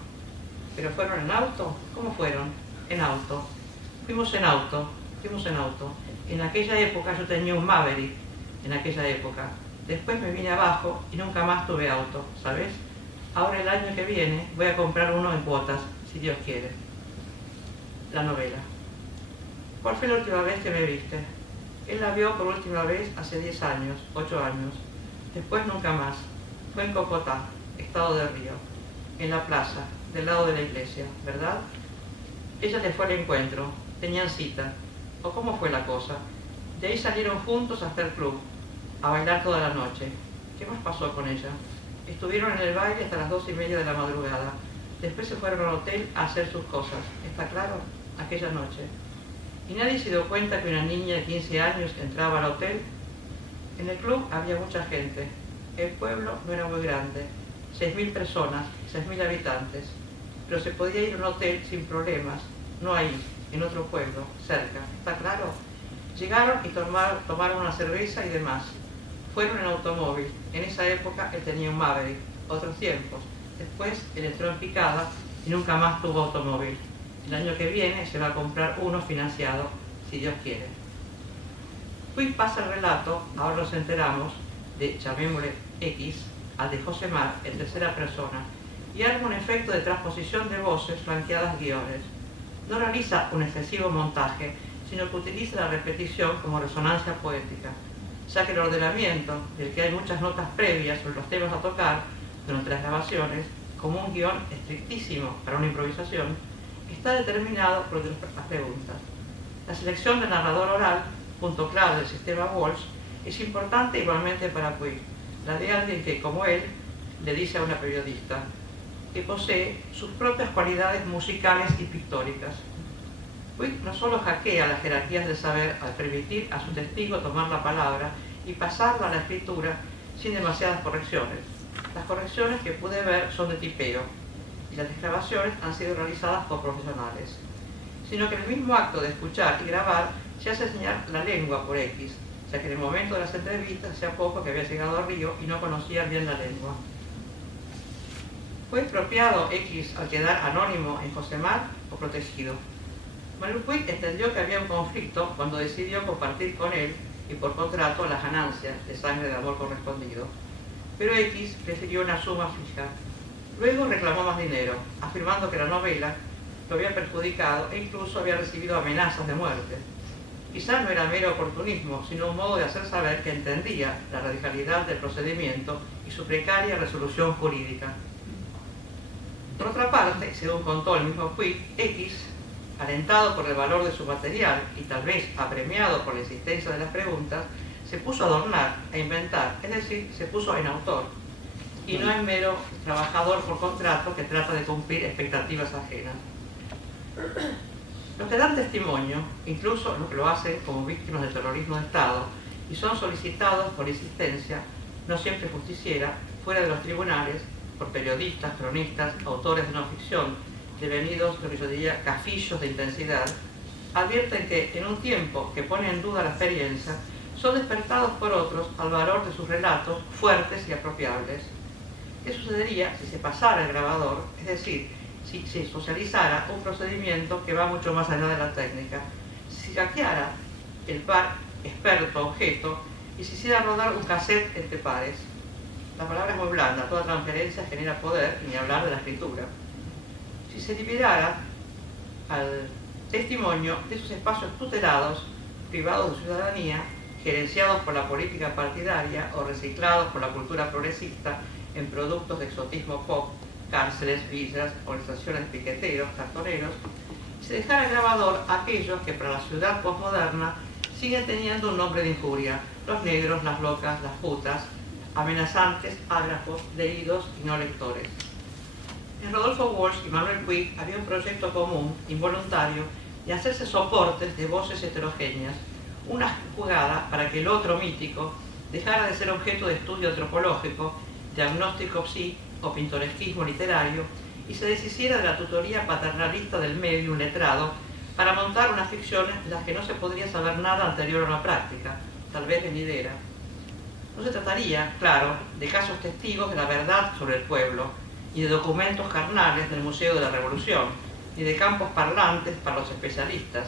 ¿Pero fueron en auto? ¿Cómo fueron? En auto. Fuimos en auto. En aquella época yo tenía un Maverick, en aquella época. Después me vine abajo y nunca más tuve auto, ¿sabes? Ahora el año que viene voy a comprar uno en cuotas, si Dios quiere. La novela. ¿Cuál fue la última vez que me viste? Él la vio por última vez hace 10 años, 8 años. Después nunca más. Fue en Cocotá, Estado de Río, en la plaza, del lado de la iglesia, ¿verdad? Ella le fue al encuentro, tenían cita. ¿O cómo fue la cosa? De ahí salieron juntos hasta el club, a bailar toda la noche. ¿Qué más pasó con ella? Estuvieron en el baile hasta las 2:30 de la madrugada. Después se fueron al hotel a hacer sus cosas. ¿Está claro? Aquella noche. ¿Y nadie se dio cuenta que una niña de 15 años entraba al hotel? En el club había mucha gente. El pueblo no era muy grande. 6.000 personas, 6.000 habitantes. Pero se podía ir a un hotel sin problemas. No ahí, en otro pueblo, cerca. ¿Está claro? Llegaron y tomaron una cerveza y demás. Fueron en automóvil. En esa época él tenía un Maverick. Otros tiempos. Después él entró en picada y nunca más tuvo automóvil. El año que viene se va a comprar uno financiado, si Dios quiere. Puig pasa el relato, ahora nos enteramos, de llamémosle X, al de Josemar en tercera persona, y arma un efecto de transposición de voces flanqueadas guiones. No realiza un excesivo montaje, sino que utiliza la repetición como resonancia poética, ya que el ordenamiento, del que hay muchas notas previas sobre los temas a tocar durante las grabaciones, como un guión estrictísimo para una improvisación, está determinado por las preguntas. La selección del narrador oral, punto clave del sistema Walsh, es importante igualmente para Puig, la de alguien que, como él, le dice a una periodista, que posee sus propias cualidades musicales y pictóricas. Puig no solo hackea las jerarquías del saber al permitir a su testigo tomar la palabra y pasarla a la escritura sin demasiadas correcciones. Las correcciones que pude ver son de tipeo, y las grabaciones han sido realizadas por profesionales, sino que en el mismo acto de escuchar y grabar se hace enseñar la lengua por X, ya que en el momento de las entrevistas hacía poco que había llegado a Río y no conocía bien la lengua. ¿Fue expropiado X al quedar anónimo en Josemar o protegido? Manuel Puig entendió que había un conflicto cuando decidió compartir con él y por contrato las ganancias de sangre de amor correspondido, pero X prefirió una suma fija. Luego reclamó más dinero, afirmando que la novela lo había perjudicado e incluso había recibido amenazas de muerte. Quizá no era mero oportunismo, sino un modo de hacer saber que entendía la radicalidad del procedimiento y su precaria resolución jurídica. Por otra parte, según contó el mismo Puig, X, alentado por el valor de su material y tal vez apremiado por la insistencia de las preguntas, se puso a adornar, a inventar, es decir, se puso en autor, y no en mero trabajador por contrato que trata de cumplir expectativas ajenas. Los que dan testimonio, incluso los que lo hacen como víctimas del terrorismo de Estado, y son solicitados por insistencia, no siempre justiciera, fuera de los tribunales, por periodistas, cronistas, autores de no ficción, devenidos, lo que yo diría, cafillos de intensidad, advierten que en un tiempo que pone en duda la experiencia, son despertados por otros al valor de sus relatos fuertes y apropiables. ¿Qué sucedería si se pasara el grabador, es decir, si se socializara un procedimiento que va mucho más allá de la técnica, si se hackeara el par experto-objeto y se hiciera rodar un cassette entre pares? La palabra es muy blanda, toda transferencia genera poder, y ni hablar de la escritura. Si se liberara al testimonio de esos espacios tutelados, privados de ciudadanía, gerenciados por la política partidaria o reciclados por la cultura progresista en productos de exotismo pop, cárceles, villas, organizaciones de piqueteros, cartoneros, se dejara el grabador a aquellos que para la ciudad postmoderna siguen teniendo un nombre de injuria: los negros, las locas, las putas, amenazantes, ágrafos, leídos y no lectores. En Rodolfo Walsh y Manuel Puig había un proyecto común, involuntario, de hacerse soportes de voces heterogéneas, una jugada para que el otro mítico dejara de ser objeto de estudio antropológico, diagnóstico psi o pintoresquismo literario y se deshiciera de la tutoría paternalista del medio, un letrado, para montar unas ficciones de las que no se podría saber nada anterior a la práctica, tal vez venidera. No se trataría, claro, de casos testigos de la verdad sobre el pueblo y de documentos carnales del Museo de la Revolución, ni de campos parlantes para los especialistas.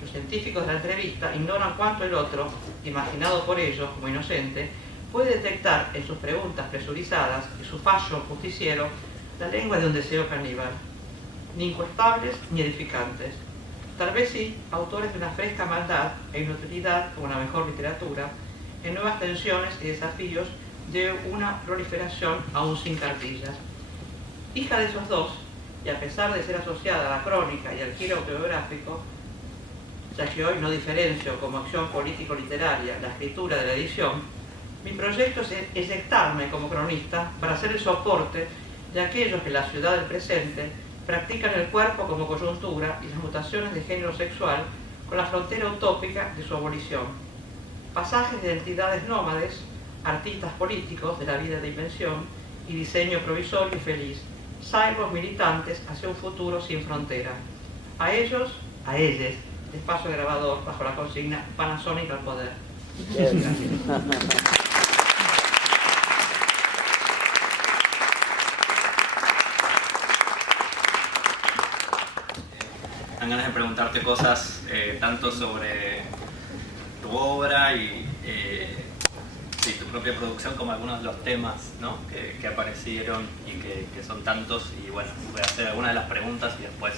Los científicos de la entrevista ignoran cuánto el otro, imaginado por ellos como inocente, puede detectar en sus preguntas presurizadas y su fallo justiciero la lengua de un deseo caníbal. Ni incuestables ni edificantes. Tal vez sí, autores de una fresca maldad e inutilidad como la mejor literatura, en nuevas tensiones y desafíos de una proliferación aún sin cartillas. Hija de esos dos, y a pesar de ser asociada a la crónica y al giro autobiográfico, ya que hoy no diferencio como acción político-literaria la escritura de la edición, mi proyecto es eyectarme como cronista para ser el soporte de aquellos que en la ciudad del presente practican el cuerpo como coyuntura y las mutaciones de género sexual con la frontera utópica de su abolición. Pasajes de identidades nómades, artistas políticos de la vida de invención y diseño provisorio y feliz, saibos militantes hacia un futuro sin frontera. A ellos, a ellas, espacio grabador bajo la consigna Panasonic al poder. Dan ganas de preguntarte cosas tanto sobre tu obra y tu propia producción como algunos de los temas, ¿no? que aparecieron y que son tantos. Y bueno, voy a hacer algunas de las preguntas y después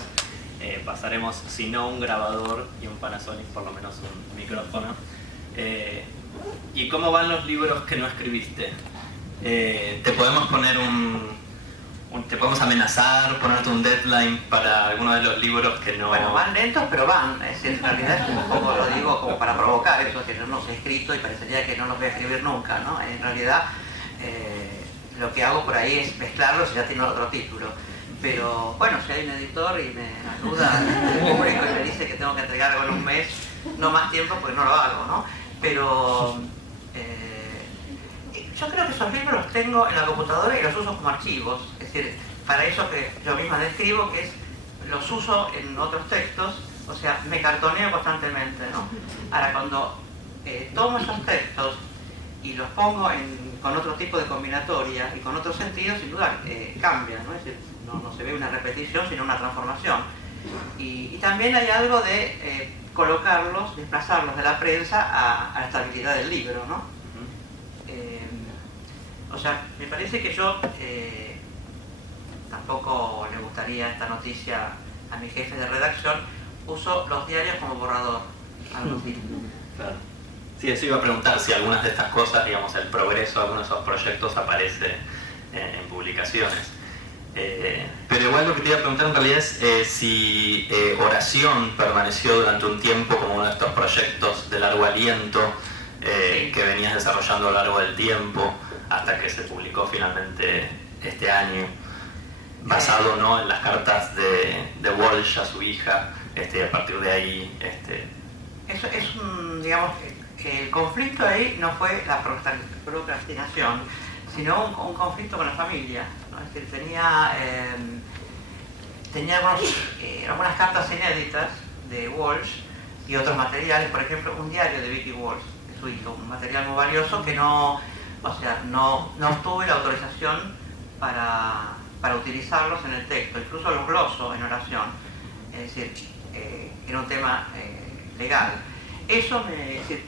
pasaremos, si no un grabador y un Panasonic, por lo menos un micrófono. ¿Y cómo van los libros que no escribiste? ¿Te podemos poner te podemos amenazar, ponerte un deadline para alguno de los libros que no...? Bueno, van lentos, pero van. En realidad es un poco, lo digo como para provocar eso, que yo no los he escrito y parecería que no los voy a escribir nunca, ¿no? En realidad, lo que hago por ahí es mezclarlos y ya tiene otro título. Pero bueno, si hay un editor y me ayuda, el público y me dice que tengo que entregar algo en un mes, no más tiempo porque no lo hago, ¿no? Pero yo creo que esos libros los tengo en la computadora y los uso como archivos. Es decir, para eso que yo misma describo, que es los uso en otros textos, o sea, me cartoneo constantemente, ¿no? Ahora, cuando tomo esos textos y los pongo con otro tipo de combinatoria y con otro sentido, sin duda cambian, ¿no? Es decir, no se ve una repetición, sino una transformación. Y también hay algo de colocarlos, desplazarlos de la prensa a la estabilidad del libro, ¿no? O sea, me parece que yo tampoco le gustaría esta noticia a mi jefe de redacción, uso los diarios como borrador, algo así. Claro. Sí, eso iba a preguntar si algunas de estas cosas, digamos, el progreso de algunos de esos proyectos aparece en publicaciones. Pero igual lo que te iba a preguntar en realidad es si Oración permaneció durante un tiempo como uno de estos proyectos de largo aliento que venías desarrollando a lo largo del tiempo hasta que se publicó finalmente este año, basado, ¿no?, en las cartas de Walsh a su hija, a partir de ahí... Eso es digamos, que el conflicto ahí no fue la procrastinación, sino un conflicto con la familia, ¿no? Es decir, tenía algunas cartas inéditas de Walsh y otros materiales, por ejemplo, un diario de Vicky Walsh, de su hijo, un material muy valioso que no obtuve la autorización para utilizarlos en el texto, incluso los gloso en Oración, es decir, era un tema legal. Eso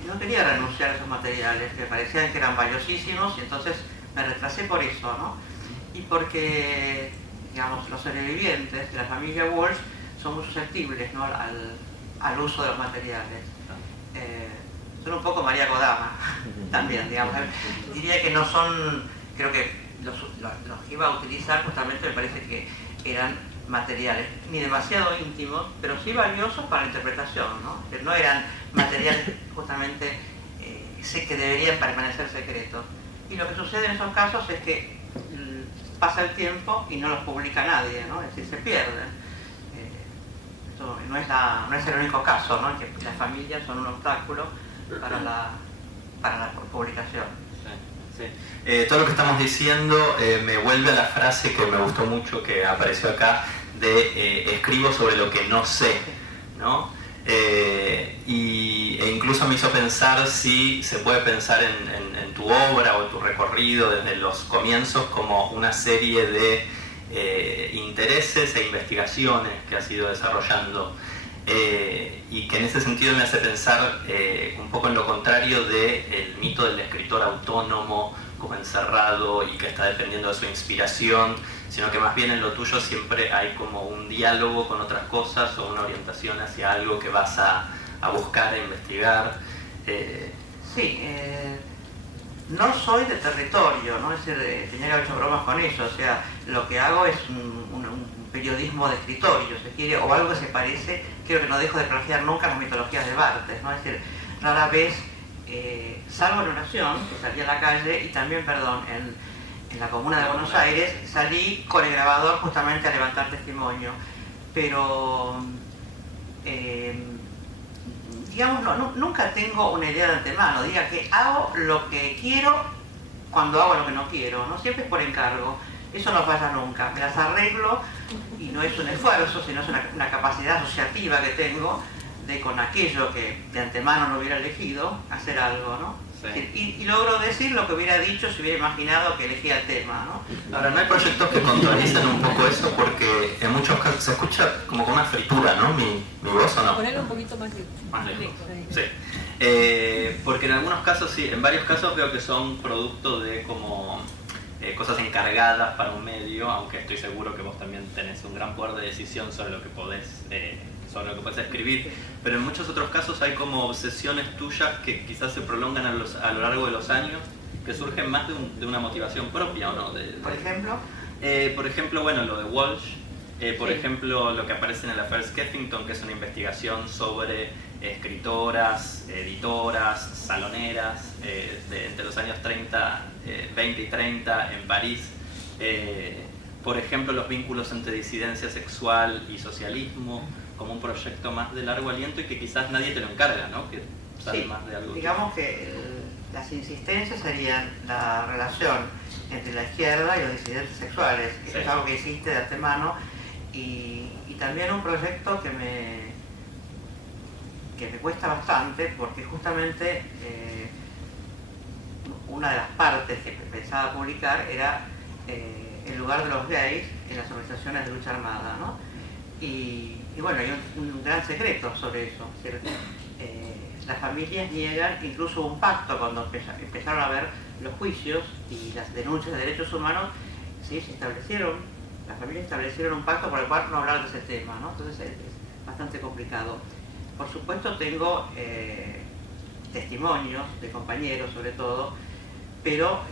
no quería renunciar a esos materiales, me parecían que eran valiosísimos y entonces me retrasé por eso, ¿no? Y porque, digamos, los sobrevivientes de la familia Walsh son muy susceptibles, ¿no?, al uso de los materiales. Son un poco María Kodama también, digamos. Diría que no son, creo que los que iba a utilizar justamente me parece que eran materiales ni demasiado íntimos, pero sí valiosos para la interpretación, ¿no? Que no eran materiales justamente que deberían permanecer secretos. Y lo que sucede en esos casos es que pasa el tiempo y no los publica nadie, ¿no? Es decir, se pierden. Esto no es el único caso, ¿no?, que las familias son un obstáculo para la publicación. Sí. Todo lo que estamos diciendo me vuelve a la frase que me gustó mucho, que apareció acá, de escribo sobre lo que no sé, ¿no? E incluso me hizo pensar si se puede pensar en tu obra o tu recorrido desde los comienzos como una serie de intereses e investigaciones que has ido desarrollando, y que en ese sentido me hace pensar un poco en lo contrario del mito del escritor autónomo, como encerrado y que está dependiendo de su inspiración, sino que más bien en lo tuyo siempre hay como un diálogo con otras cosas o una orientación hacia algo que vas a buscar, a investigar. Sí, no soy de territorio, ¿no? Es decir, tenía que haber hecho bromas con eso, o sea, lo que hago es un periodismo de escritorio, se quiere, o algo que se parece, creo que no dejo de plagiar nunca las mitologías de Barthes, ¿no? Es decir, rara vez, salvo en oración, que salí a la calle, y también, perdón, en la Comuna de Buenos Aires, salí con el grabador justamente a levantar testimonio, pero digamos, nunca tengo una idea de antemano, diga que hago lo que quiero cuando hago lo que no quiero, ¿no? Siempre es por encargo, eso no pasa nunca, me las arreglo y no es un esfuerzo, sino es una capacidad asociativa que tengo de con aquello que de antemano no hubiera elegido, hacer algo, ¿no? Sí. Y logro decir lo que hubiera dicho si hubiera imaginado que elegía el tema, ¿no? Ahora, no hay proyectos que contradicen un poco eso, porque en muchos casos se escucha como con una fritura, ¿no? Mi voz, ¿o no? Ponerlo un poquito más lejos. Más lejos. Sí. Porque en algunos casos sí, en varios casos veo que son producto de como cosas encargadas para un medio, aunque estoy seguro que vos también tenés un gran poder de decisión sobre lo que podés escribir, pero en muchos otros casos hay como obsesiones tuyas que quizás se prolongan a lo largo de los años, que surgen más de una motivación propia, ¿o no? ¿Por ejemplo? Por ejemplo, bueno, lo de Walsh, por sí. ejemplo, lo que aparece en el Affair Skeffington, que es una investigación sobre escritoras, editoras, saloneras, entre los años 20 y 30 en París. Por ejemplo, los vínculos entre disidencia sexual y socialismo, como un proyecto más de largo aliento y que quizás nadie te lo encarga, ¿no? Que sale sí, más de algo. Digamos que las insistencias serían la relación entre la izquierda y los disidentes sexuales, que sí. Es algo que hiciste de antemano, y también un proyecto que me cuesta bastante, porque justamente una de las partes que pensaba publicar era el lugar de los gays en las organizaciones de lucha armada, ¿no? Y bueno, hay un gran secreto sobre eso. Es decir, las familias niegan, incluso un pacto cuando empezaron a ver los juicios y las denuncias de derechos humanos, sí, las familias establecieron un pacto por el cual no hablar de ese tema, ¿no? Entonces es bastante complicado. Por supuesto tengo testimonios de compañeros sobre todo, pero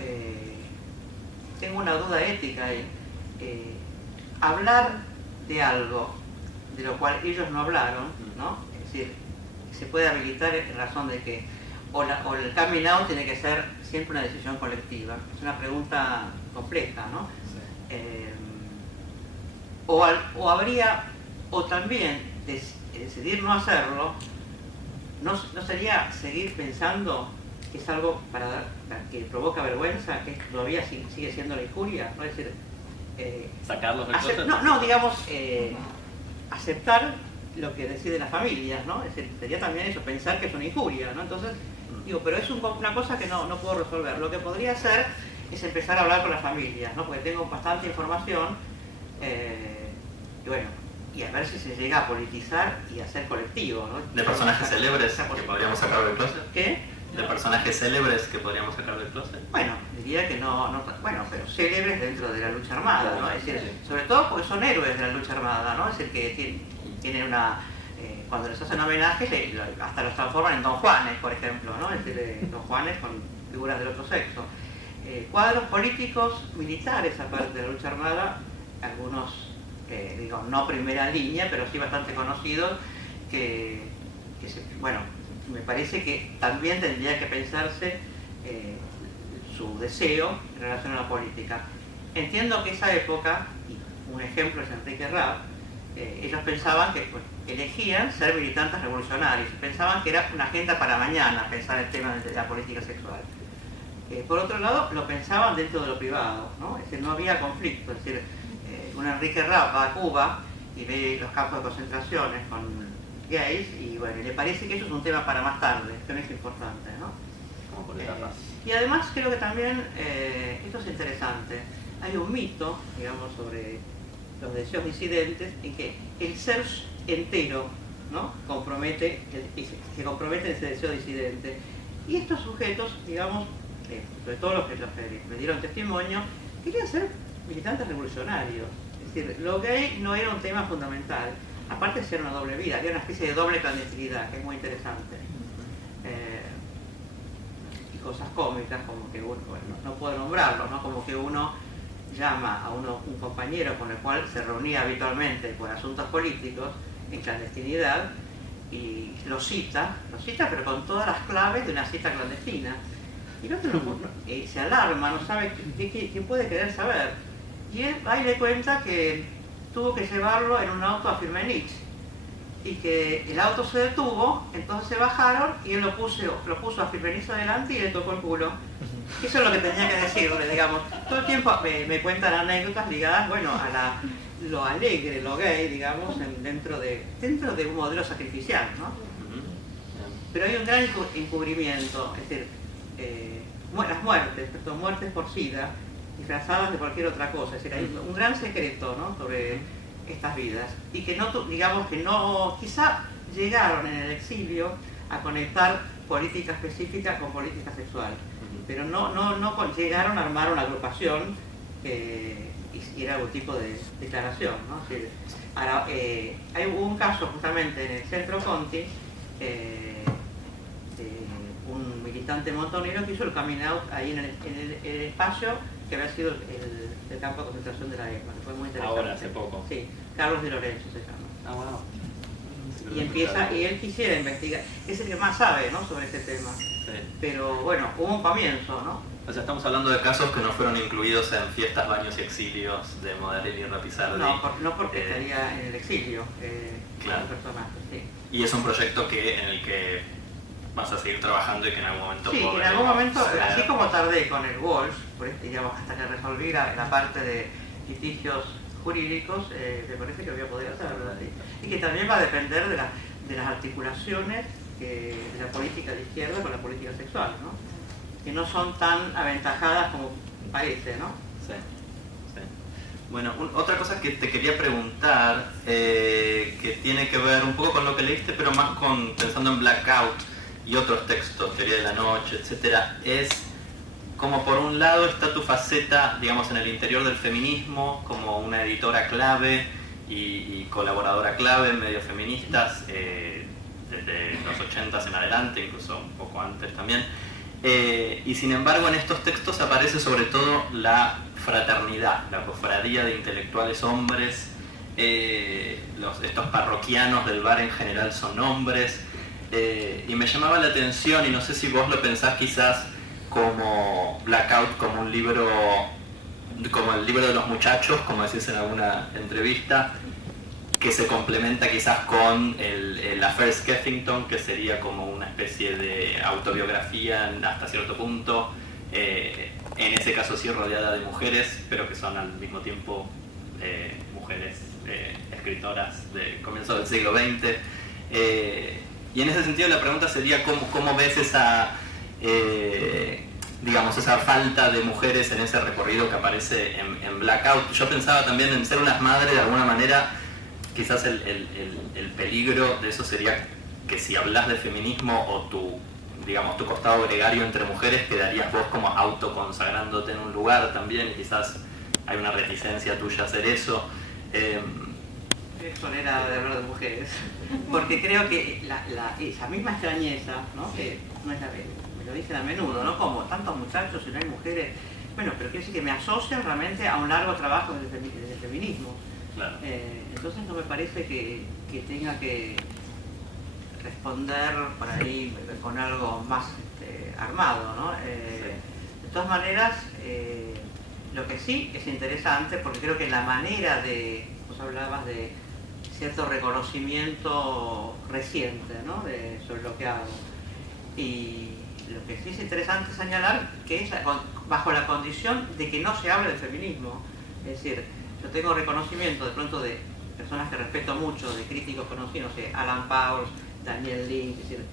tengo una duda ética ahí. Hablar de algo de lo cual ellos no hablaron, ¿no? Es decir, se puede habilitar en razón de que o el coming out tiene que ser siempre una decisión colectiva. Es una pregunta compleja, ¿no? Sí. O habría, o también decidir no hacerlo, no sería seguir pensando que es algo que provoca vergüenza, que todavía sigue siendo la injuria, ¿no? Es decir, sacarlos del closet. No, digamos, aceptar lo que deciden las familias, ¿no? Es decir, sería también eso, pensar que es una injuria, ¿no? Entonces, digo, pero es una cosa que no puedo resolver. Lo que podría hacer es empezar a hablar con las familias, ¿no? Porque tengo bastante información, y bueno, y a ver si se llega a politizar y a ser colectivo, ¿no? ¿De personajes célebres que podríamos sacar del closet? ¿Qué? ¿De personajes célebres que podríamos sacar del closet? Bueno, diría que bueno, pero célebres dentro de la lucha armada, ¿no? Es decir, sobre todo porque son héroes de la lucha armada, ¿no? Es decir, que tienen una... cuando les hacen homenajes, hasta los transforman en Don Juanes, por ejemplo, ¿no? Es decir, Don Juanes con figuras del otro sexo. Cuadros políticos, militares, aparte de la lucha armada, algunos, digo, no primera línea, pero sí bastante conocidos, bueno, me parece que también tendría que pensarse su deseo en relación a la política. Entiendo que esa época, y un ejemplo es Enrique Raab, ellos pensaban que elegían ser militantes revolucionarios, y pensaban que era una agenda para mañana pensar el tema de la política sexual. Por otro lado, lo pensaban dentro de lo privado, ¿no? Es decir, no había conflicto. Es decir, un Enrique Rapp va a Cuba y ve los campos de concentraciones con gays y bueno, le parece que eso es un tema para más tarde, que no es importante, ¿no? Como por etapas. Y además creo que también, esto es interesante, hay un mito, digamos, sobre los deseos disidentes en que el ser entero, ¿no? se compromete en ese deseo disidente. Y estos sujetos, digamos, sobre todo los que me dieron testimonio, querían ser militantes revolucionarios. Es decir, lo gay no era un tema fundamental, aparte de ser una doble vida, había una especie de doble clandestinidad, que es muy interesante. Y cosas cómicas, como que uno, bueno, no puedo nombrarlo, ¿no? Como que uno llama a un compañero con el cual se reunía habitualmente por asuntos políticos, en clandestinidad, y lo cita pero con todas las claves de una cita clandestina. Y el otro se alarma, no sabe qué puede querer saber. Y él va y le cuenta que tuvo que llevarlo en un auto a Firmenich y que el auto se detuvo, entonces se bajaron y él lo puso a Firmenich adelante y le tocó el culo. Eso es lo que tenía que decirle, digamos. Todo el tiempo me cuentan anécdotas ligadas, bueno, a lo alegre, lo gay, digamos, dentro de un modelo sacrificial, ¿no? Pero hay un gran encubrimiento, es decir, las muertes por SIDA, disfrazadas de cualquier otra cosa, es decir, hay un gran secreto, ¿no? Sobre estas vidas, y que no, quizá llegaron en el exilio a conectar política específica con política sexual, pero no llegaron a armar una agrupación que hiciera algún tipo de declaración, ¿no? Es decir, ahora, hay un caso justamente en el Centro Conti, un militante montonero que hizo el coming out ahí en el espacio que había sido el campo de concentración de la ESMA, que fue muy interesante. Ahora, hace poco. Sí, Carlos de Lorenzo se llama. Ah, bueno. Y él quisiera investigar, es el que más sabe, ¿no? Sobre este tema. Sí. Pero bueno, hubo un comienzo, ¿no? O sea, estamos hablando de casos que no fueron incluidos en Fiestas, Baños y Exilios de Moderini y Rapizardi. No porque estaría en el exilio, claro. el personaje, sí. Y es un proyecto en el que vas a seguir trabajando y que en algún momento... Sí, en algún momento, así como tardé con el Walsh, digamos, hasta que resolví la parte de litigios jurídicos, me parece que lo voy a poder hacerlo, ¿sí? Y que también va a depender de las articulaciones de la política de izquierda con la política sexual, ¿no? Que no son tan aventajadas como parece, ¿no? Sí, sí. Bueno, otra cosa que te quería preguntar, que tiene que ver un poco con lo que leíste, pero más pensando en Blackout y otros textos, Teoría de la Noche, etcétera, es como por un lado está tu faceta, digamos, en el interior del feminismo, como una editora clave y colaboradora clave en medios feministas, desde los 80s en adelante, incluso un poco antes también. Y sin embargo en estos textos aparece sobre todo la fraternidad, la cofradía de intelectuales hombres, estos parroquianos del bar en general son hombres, y me llamaba la atención, y no sé si vos lo pensás quizás como Blackout, como un libro, como el libro de los muchachos, como decís en alguna entrevista, que se complementa quizás con la First Skeffington, que sería como una especie de autobiografía hasta cierto punto, en ese caso sí rodeada de mujeres, pero que son al mismo tiempo mujeres escritoras del comienzo del siglo XX. Y en ese sentido la pregunta sería cómo ves esa, digamos, esa falta de mujeres en ese recorrido que aparece en Blackout. Yo pensaba también en Ser unas madres, de alguna manera. Quizás el peligro de eso sería que si hablas de feminismo o tu costado gregario entre mujeres, quedarías vos como autoconsagrándote en un lugar también, y quizás hay una reticencia tuya a hacer eso. Es solera de hablar de mujeres, porque creo que esa misma extrañeza, ¿no? Que no es me lo dicen a menudo, ¿no? Como tantos muchachos y no hay mujeres, bueno, pero quiere decir que me asocian realmente a un largo trabajo del feminismo. Claro. Entonces no me parece que tenga que responder por ahí con algo más armado, ¿no? De todas maneras, lo que sí es interesante, porque creo que la manera vos hablabas de cierto reconocimiento reciente, ¿no? Sobre lo que hago. Y Lo que sí es interesante señalar que es bajo la condición de que no se hable del feminismo. Es decir, yo tengo reconocimiento de pronto de personas que respeto mucho, de críticos conocidos, Alan Pauls, Daniel Link, es decir,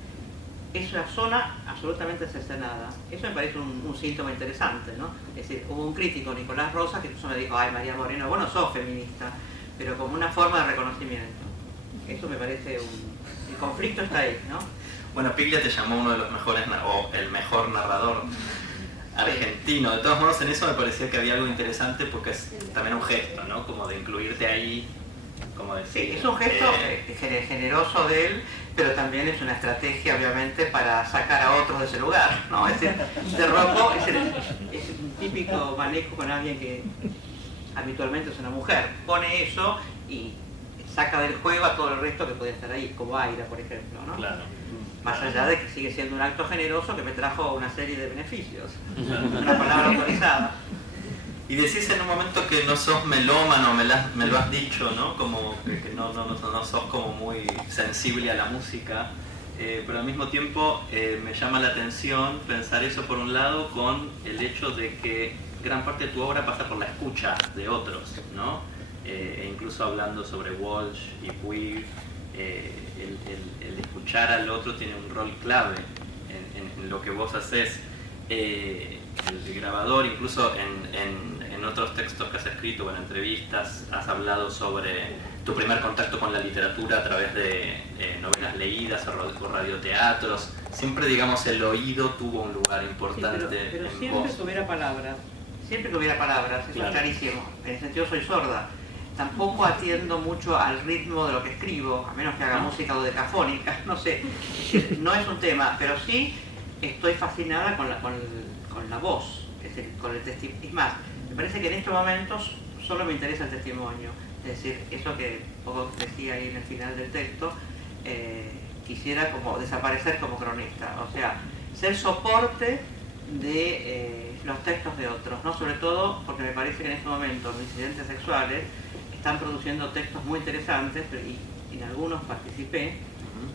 es una zona absolutamente cercenada. Eso me parece un síntoma interesante, ¿no? Es decir, hubo un crítico, Nicolás Rosa, que incluso me dijo, ay, María Moreno, vos no sos feminista, pero como una forma de reconocimiento. Eso me parece el conflicto está ahí, ¿no? Bueno, Piglia te llamó uno de los mejores, o el mejor narrador argentino. De todos modos, en eso me parecía que había algo interesante porque es también un gesto, ¿no? Como de incluirte ahí, como decir... Sí, es un gesto generoso de él, pero también es una estrategia, obviamente, para sacar a otros de ese lugar, ¿no? Es decir, de Rocco es un típico manejo con alguien que habitualmente es una mujer. Pone eso y saca del juego a todo el resto que puede estar ahí, como Aira, por ejemplo, ¿no? Claro. Más allá de que sigue siendo un acto generoso que me trajo una serie de beneficios. Una palabra autorizada. Y decís en un momento que no sos melómano, me lo has dicho, ¿no? Como que no sos como muy sensible a la música, pero al mismo tiempo me llama la atención pensar eso por un lado con el hecho de que gran parte de tu obra pasa por la escucha de otros, ¿no? E incluso hablando sobre Walsh y Puig, el escuchar al otro tiene un rol clave en lo que vos haces. El grabador, incluso en otros textos que has escrito o en entrevistas, has hablado sobre tu primer contacto con la literatura a través de novelas leídas o radioteatros. Siempre, digamos, el oído tuvo un lugar importante pero en siempre vos. que hubiera palabras, eso Claro. es clarísimo. En ese sentido soy sorda. Tampoco atiendo mucho al ritmo de lo que escribo, a menos que haga música dodecafónica, no sé. Es decir, no es un tema, pero sí estoy fascinada con la voz, es decir, con el testimonio. Es más, me parece que en estos momentos solo me interesa el testimonio. Es decir, eso que poco decía ahí en el final del texto, quisiera como desaparecer como cronista, o sea, ser soporte de los textos de otros, ¿no? Sobre todo porque me parece que en estos momentos los disidentes sexuales están produciendo textos muy interesantes y en algunos participé,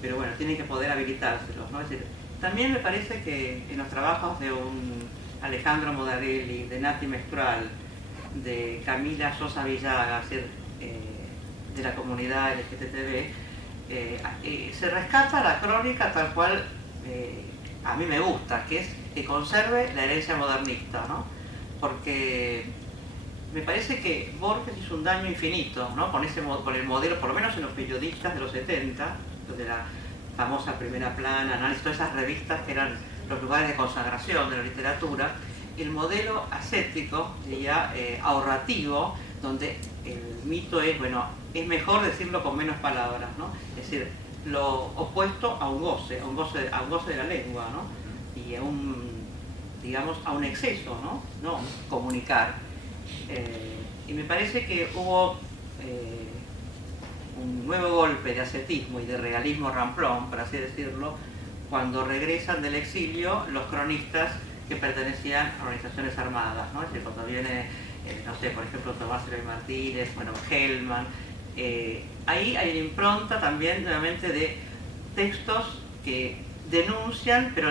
pero bueno, tienen que poder habilitárselos, ¿no? Es decir, también me parece que en los trabajos de un Alejandro Modarelli, de Nati Mestral, de Camila Sosa Villaga, es decir, de la comunidad LGTB, se rescata la crónica tal cual a mí me gusta, que es que conserve la herencia modernista, ¿no? Porque me parece que Borges hizo un daño infinito, ¿no? Con el modelo, por lo menos en los periodistas de los 70, de la famosa Primera Plana, Análisis, todas esas revistas que eran los lugares de consagración de la literatura, el modelo ascético, diría, ahorrativo, donde el mito es, bueno, es mejor decirlo con menos palabras, ¿no? Es decir, lo opuesto a un goce de la lengua, ¿no? Y a digamos, a un exceso, ¿no? No comunicar. Y me parece que hubo un nuevo golpe de ascetismo y de realismo ramplón, por así decirlo, cuando regresan del exilio los cronistas que pertenecían a organizaciones armadas, ¿no? Es decir, cuando viene, no sé, por ejemplo, Tomás Eloy Martínez, bueno, Hellman, ahí hay una impronta también nuevamente de textos que denuncian, pero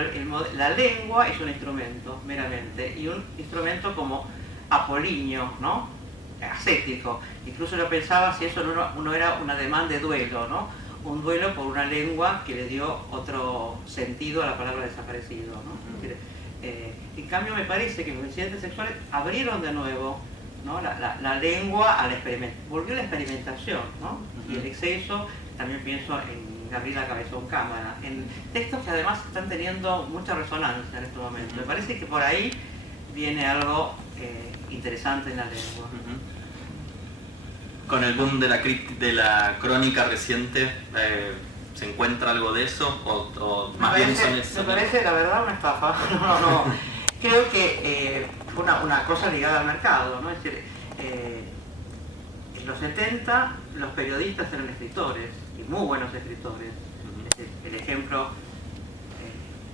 la lengua es un instrumento, meramente, y un instrumento como apolíneo, ¿no? Ascético. Incluso yo pensaba si eso no era un ademán de duelo, ¿no? Un duelo por una lengua que le dio otro sentido a la palabra desaparecido, ¿no? En cambio me parece que los disidentes sexuales abrieron de nuevo, ¿no? la lengua a volvió la experimentación, ¿no? Y el exceso, también pienso en Gabriela Cabezón Cámara, en textos que además están teniendo mucha resonancia en este momento. Me parece que por ahí viene algo interesante en la lengua. Con el boom de la crónica reciente, ¿se encuentra algo de eso? ¿O más bien son eso? Me parece, la verdad, una estafa. No. Creo que fue una cosa ligada al mercado, ¿no? Es decir, en los 70 los periodistas eran escritores, y muy buenos escritores. Es decir, el ejemplo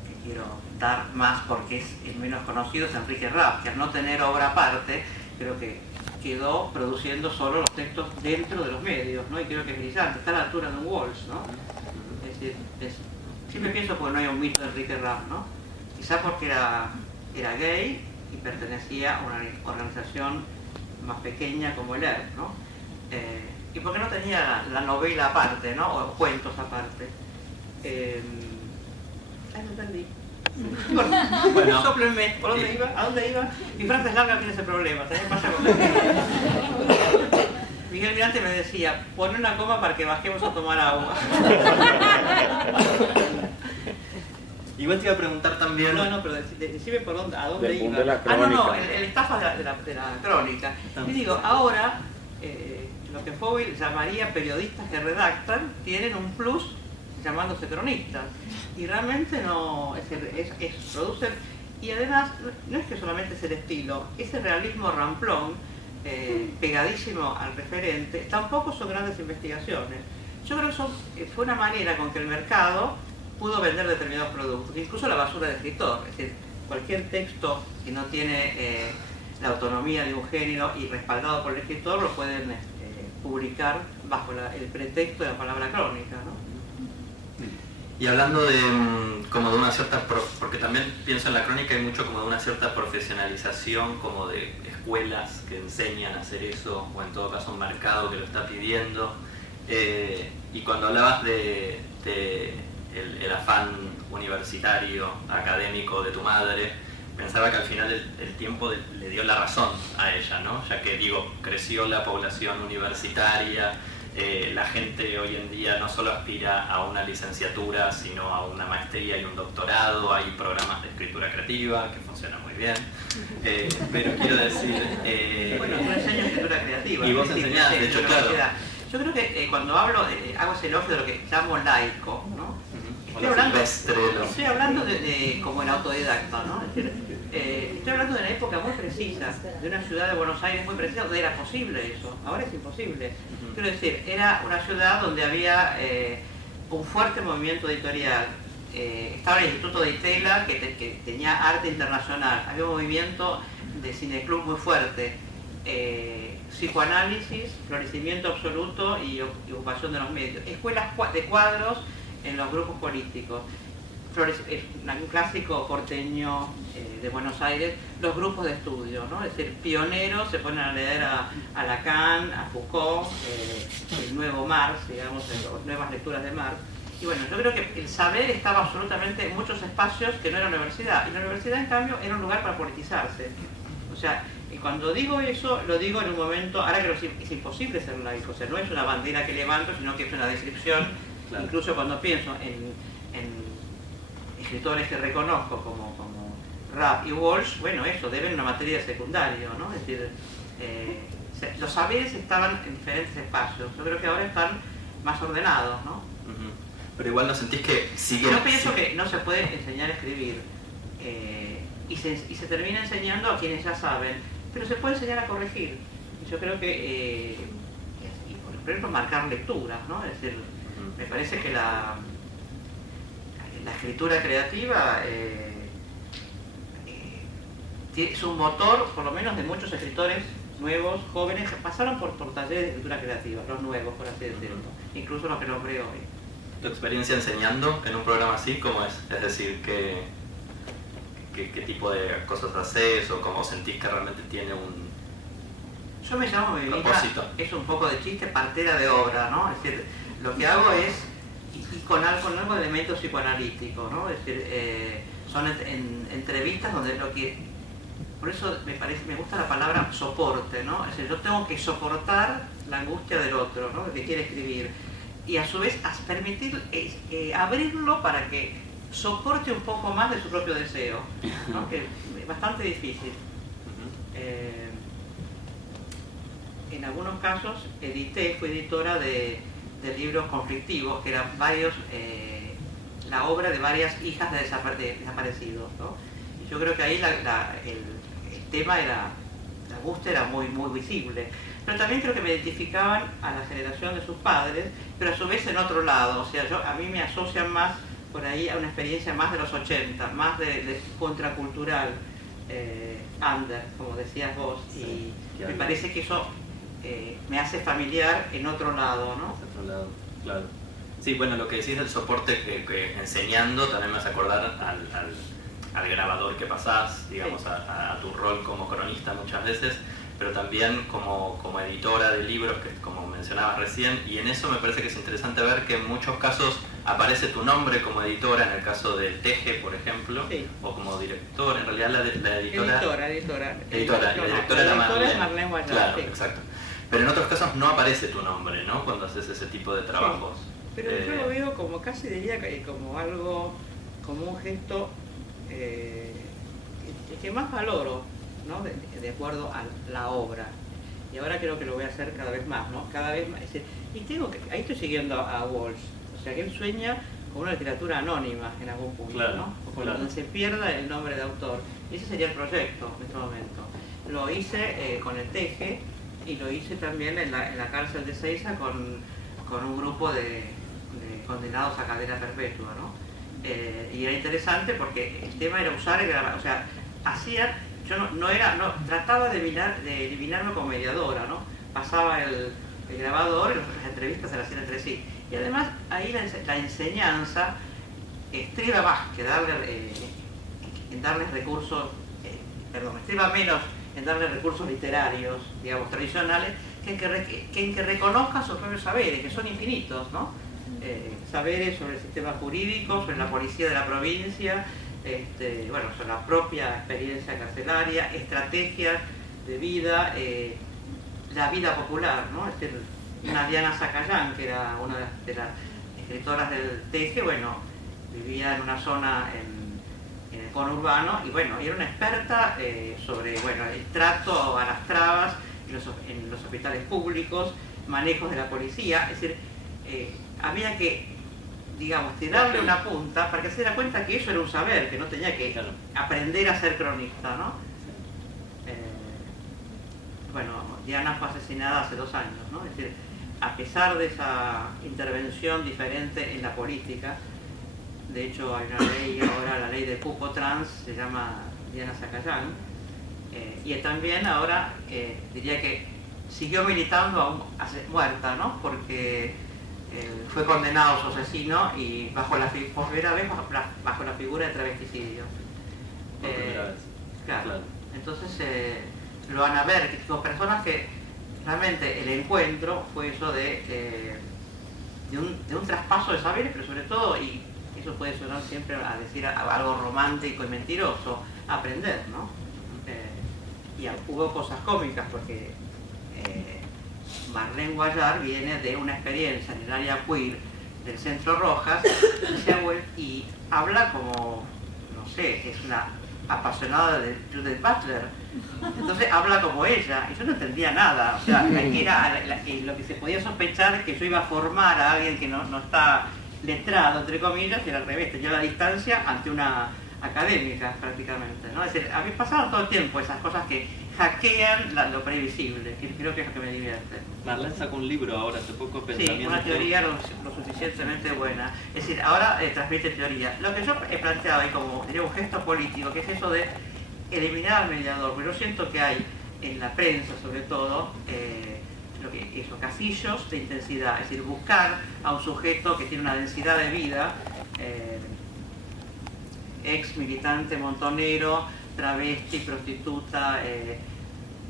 que quiero dar más porque es el menos conocido es Enrique Rapp, que al no tener obra aparte, creo que quedó produciendo solo los textos dentro de los medios, ¿no? Y creo que es brillante, está a la altura de un Walsh, ¿no? Es decir, siempre pienso porque no hay un mito de Enrique Rapp, ¿no? quizá porque era gay y pertenecía a una organización más pequeña como el ERP, ¿no? Y porque no tenía la novela aparte, ¿no? O cuentos aparte. No entendí. Bueno, sóplenme, ¿por dónde iba? ¿A dónde iba? Mi frase es larga, tiene ese problema. También pasa con Miguel Mirante me decía, pon una coma para que bajemos a tomar agua. Igual te iba a preguntar también... No, pero decime por dónde, a dónde iba. No, el estafa de la crónica. Y digo, ahora, lo que Fowell llamaría periodistas que redactan, tienen un plus llamándose cronistas. Y realmente no, es producen, y además, no es que solamente es el estilo, ese realismo ramplón, pegadísimo al referente, tampoco son grandes investigaciones. Yo creo que fue una manera con que el mercado pudo vender determinados productos, incluso la basura de escritor, es decir, cualquier texto que no tiene la autonomía de un género y respaldado por el escritor lo pueden publicar bajo el pretexto de la palabra crónica, ¿no? Y hablando de como de una cierta, porque también pienso en la crónica hay mucho como de una cierta profesionalización, como de escuelas que enseñan a hacer eso, o en todo caso un mercado que lo está pidiendo. Y cuando hablabas de el afán universitario, académico de tu madre, pensaba que al final el tiempo le dio la razón a ella, ¿no? Ya que, digo, creció la población universitaria, la gente hoy en día no solo aspira a una licenciatura, sino a una maestría y un doctorado, hay programas de escritura creativa que funcionan muy bien, pero quiero decir... Bueno, yo enseño escritura creativa. Y vos enseñás, de hecho, claro. Yo creo que cuando hablo, hago ese elogio de lo que llamo laico, ¿no? Estoy hablando de como el autodidacta, ¿no? Es decir, estoy hablando de una época muy precisa, de una ciudad de Buenos Aires muy precisa, donde era posible eso, ahora es imposible. Quiero decir, era una ciudad donde había un fuerte movimiento editorial, estaba el Instituto de Itela, que tenía arte internacional, había un movimiento de cineclub muy fuerte, psicoanálisis, florecimiento absoluto y ocupación de los medios, escuelas de cuadros en los grupos políticos. Es un clásico porteño de Buenos Aires, los grupos de estudio, ¿no? Es decir, pioneros se ponen a leer a Lacan, a Foucault, el nuevo Marx, digamos, nuevas lecturas de Marx. Y bueno, yo creo que el saber estaba absolutamente en muchos espacios que no era universidad. Y la universidad, en cambio, era un lugar para politizarse. O sea, y cuando digo eso, lo digo en un momento, ahora que es imposible ser laico, o sea, no es una bandera que levanto, sino que es una descripción, claro. Incluso cuando pienso en escritores que reconozco como Rapp y Walsh, bueno, eso, deben una materia de secundario, ¿no? Es decir, los saberes estaban en diferentes espacios, yo creo que ahora están más ordenados, ¿no? Pero igual no sentís que sigue... Yo pienso que no se puede enseñar a escribir, y se termina enseñando a quienes ya saben, pero se puede enseñar a corregir. Yo creo que, por ejemplo, marcar lecturas, ¿no? Es decir, me parece que la escritura creativa es un motor, por lo menos, de muchos escritores nuevos, jóvenes, que pasaron por talleres de escritura creativa, los nuevos, por así decirlo, incluso los que nombré hoy. ¿Tu experiencia enseñando en un programa así cómo es? Es decir, ¿qué tipo de cosas haces o cómo sentís que realmente tiene un Yo me llamo mi vida, propósito? Es un poco de chiste, partera de obra, ¿no? Es decir, lo que hago es, y con algo de elemento psicoanalítico, ¿no? Es decir, son entrevistas donde lo que... Por eso me gusta la palabra soporte, ¿no? Es decir, yo tengo que soportar la angustia del otro, ¿no? El que quiere escribir. Y a su vez permitir abrirlo para que soporte un poco más de su propio deseo, ¿no? Que es bastante difícil. En algunos casos fui editora de libros conflictivos, que eran la obra de varias hijas de desaparecidos, ¿no? Y yo creo que ahí el tema la angustia era muy, muy visible. Pero también creo que me identificaban a la generación de sus padres, pero a su vez en otro lado. O sea, a mí me asocian más por ahí a una experiencia más de los 80, más de contracultural, under, como decías vos. Y me parece que eso me hace familiar en otro lado, ¿no? En otro lado, claro. Sí, bueno, lo que decís del soporte que enseñando también me hace acordar al grabador que pasás, digamos, a tu rol como cronista muchas veces, pero también como editora de libros, que como mencionabas recién, y en eso me parece que es interesante ver que en muchos casos aparece tu nombre como editora, en el caso de Teje, por ejemplo, sí. o como director, en realidad la editora... Editora. Y directora era Marlene Guayar. Claro, Sí. exacto. Pero en otros casos no aparece tu nombre, ¿no? Cuando haces ese tipo de trabajos. Sí. Pero yo lo veo como casi diría que como algo, como un gesto que más valoro, ¿no? De acuerdo a la obra. Y ahora creo que lo voy a hacer cada vez más, ¿no? Cada vez más. Es decir, ahí estoy siguiendo a Walsh. O sea, que él sueña con una literatura anónima en algún punto, claro, ¿no? O con claro. donde se pierda el nombre de autor. Y ese sería el proyecto en este momento. Lo hice con el Teje y lo hice también en la cárcel de Seiza con un grupo de condenados a cadena perpetua, ¿no? Y era interesante porque el tema era usar el grabador, o sea, yo trataba de eliminarme como mediadora, ¿no? Pasaba el grabador y las entrevistas se las hacían entre sí. Y además ahí la enseñanza estriba más que en darles recursos, estriba menos en darles recursos literarios, digamos, tradicionales, que en que reconozcan sus propios saberes, que son infinitos, ¿no? Saberes sobre el sistema jurídico, sobre la policía de la provincia, bueno, sobre la propia experiencia carcelaria, estrategias de vida, la vida popular, ¿no? Es decir, una Diana Zacayán, que era una de las escritoras del Teje, bueno, vivía en una zona en el conurbano y bueno, era una experta sobre, bueno, el trato a las trabas en los hospitales públicos, manejos de la policía, es decir, había que, digamos, tirarle una punta para que se diera cuenta que eso era un saber, que no tenía que aprender a ser cronista, ¿no? Bueno, Diana fue asesinada hace 2 años, ¿no? Es decir, a pesar de esa intervención diferente en la política, de hecho hay una ley ahora, la ley de cupo trans, se llama Diana Zacayán, y también ahora diría que siguió militando aún muerta, ¿no? Porque fue condenado su asesino y por primera vez bajo la figura de travesticidio. Por primera vez. Claro. Entonces lo van a ver, que son personas que realmente el encuentro fue eso de un traspaso de saberes, pero sobre todo, y eso puede sonar siempre a decir algo romántico y mentiroso, aprender, ¿no? Y hubo cosas cómicas porque Marlene Guayar viene de una experiencia en el área queer del Centro Rojas y habla como, no sé, es una apasionada de Judith Butler, entonces habla como ella, y yo no entendía nada, o sea, era lo que se podía sospechar es que yo iba a formar a alguien que no está letrado, entre comillas, y era al revés, tenía la distancia ante una académica prácticamente, ¿no? Es decir, a mí pasaban todo el tiempo esas cosas que hackean lo previsible, que creo que es lo que me divierte. Marlene sacó un libro ahora hace poco, Pensamiento. Sí, una teoría lo suficientemente buena. Es decir, ahora transmite teoría. Lo que yo he planteado ahí como diría, un gesto político, que es eso de eliminar al mediador, porque yo siento que hay en la prensa sobre todo casillos de intensidad, es decir, buscar a un sujeto que tiene una densidad de vida, ex militante montonero, travesti, prostituta,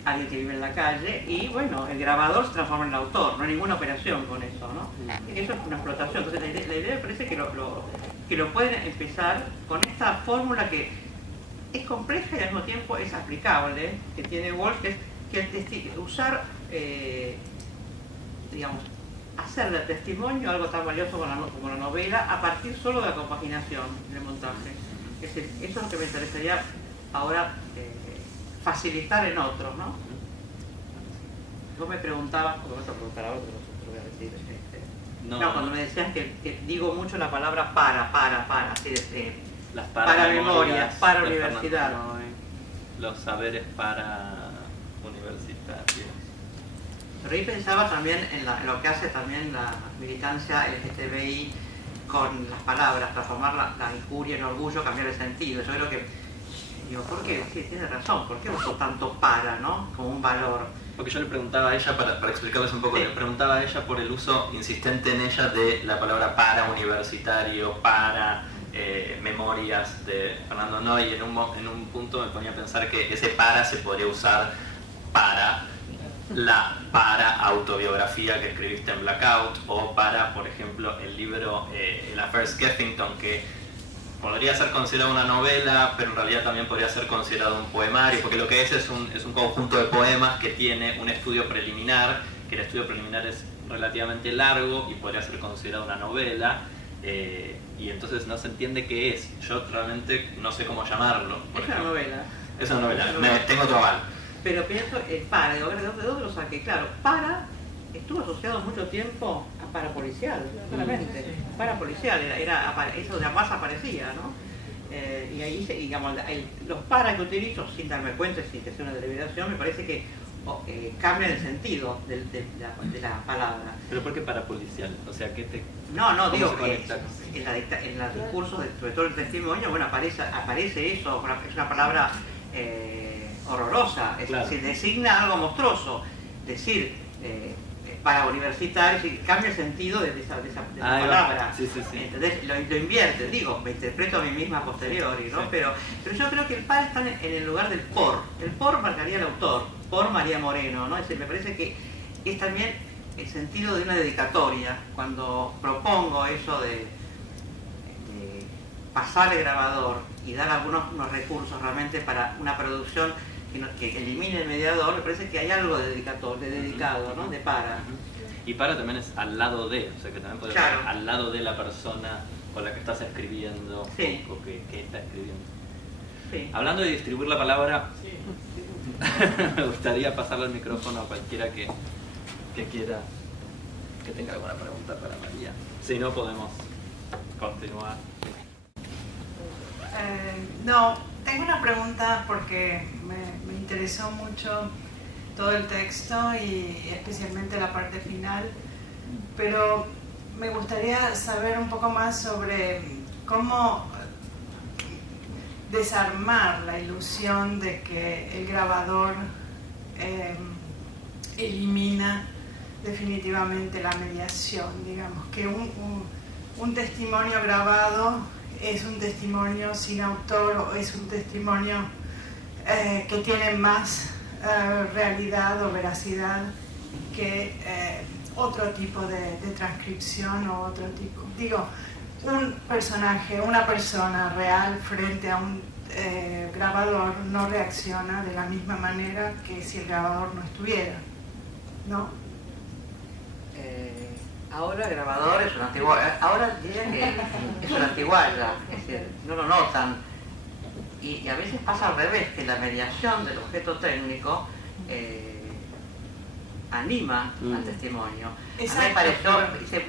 alguien que vive en la calle, y bueno, el grabador se transforma en el autor, no hay ninguna operación con eso, ¿no? Eso es una explotación. Entonces la idea me parece que lo pueden empezar con esta fórmula que es compleja y al mismo tiempo es aplicable, que tiene Walsh, que es usar, digamos, hacer del testimonio algo tan valioso como la novela a partir solo de la compaginación del montaje. Es decir, eso es lo que me interesaría ahora facilitar en otros, ¿no? Vos me preguntabas, porque vas a preguntar a otro, no lo voy a decir. No, cuando me decías que digo mucho la palabra así las para memoria, para universidad. Los saberes para universitarios. Pero ahí pensaba también en lo que hace también la militancia LGTBI con las palabras, transformar la injuria en orgullo, cambiar el sentido. Yo creo que, digo, ¿por qué? Sí, tiene razón, ¿por qué uso tanto para, ¿no? Como un valor. Porque yo le preguntaba a ella, para explicarles un poco, sí. Le preguntaba a ella por el uso insistente en ella de la palabra para universitario, para memorias de Fernando Noy, y en un punto me ponía a pensar que ese para se podría usar para la autobiografía que escribiste en Blackout, o para, por ejemplo, el libro El Affair Skeffington, que podría ser considerado una novela, pero en realidad también podría ser considerado un poemario, porque lo que es un conjunto de poemas que tiene un estudio preliminar, que el estudio preliminar es relativamente largo y podría ser considerado una novela, y entonces no se entiende qué es. Yo realmente no sé cómo llamarlo. Es una novela. Es una novela, tengo tu aval. Pero pienso, para, ¿de dónde lo saqué? Claro, para estuvo asociado mucho tiempo a parapolicial, claramente. Parapolicial, eso de más aparecía, ¿no? Y ahí, digamos, los para que utilizo, sin darme cuenta, sin que sea una deliberación, me parece que cambia el sentido de la palabra. ¿Pero por qué parapolicial? O sea, ¿qué te...? No, digo que en los discursos, sobre todo el testimonio, bueno, aparece eso, es una palabra horrorosa, es claro. decir, designa algo monstruoso, decir para universitario, cambia el sentido de esa palabra. Sí. Entonces lo invierte, digo, me interpreto a mí misma a posteriori, ¿no? Sí. Pero yo creo que el para está en el lugar del por. El por marcaría el autor, por María Moreno, ¿no? Es decir, me parece que es también el sentido de una dedicatoria. Cuando propongo eso de pasar el grabador y dar unos recursos realmente para una producción que elimine el mediador, me parece que hay algo de dedicado, ¿no? De para. Y para también es al lado de, o sea que también puede claro. ser al lado de la persona con la que estás escribiendo, sí. o que está escribiendo. Sí. Hablando de distribuir la palabra, sí. Me gustaría pasarle el micrófono a cualquiera que quiera, que tenga alguna pregunta para María. Si no, podemos continuar. No, tengo una pregunta porque me interesó mucho todo el texto y especialmente la parte final, pero me gustaría saber un poco más sobre cómo desarmar la ilusión de que el grabador elimina definitivamente la mediación, digamos, que un testimonio grabado es un testimonio sin autor o es un testimonio que tiene más realidad o veracidad que otro tipo de transcripción o otro tipo. Digo, un personaje, una persona real frente a un grabador no reacciona de la misma manera que si el grabador no estuviera, ¿no? Ahora el grabador es una antiguaya, ahora diría que es una antiguaya, es decir, no lo notan. Y a veces pasa al revés, que la mediación del objeto técnico anima al testimonio. Exacto. A mí me pareció, hice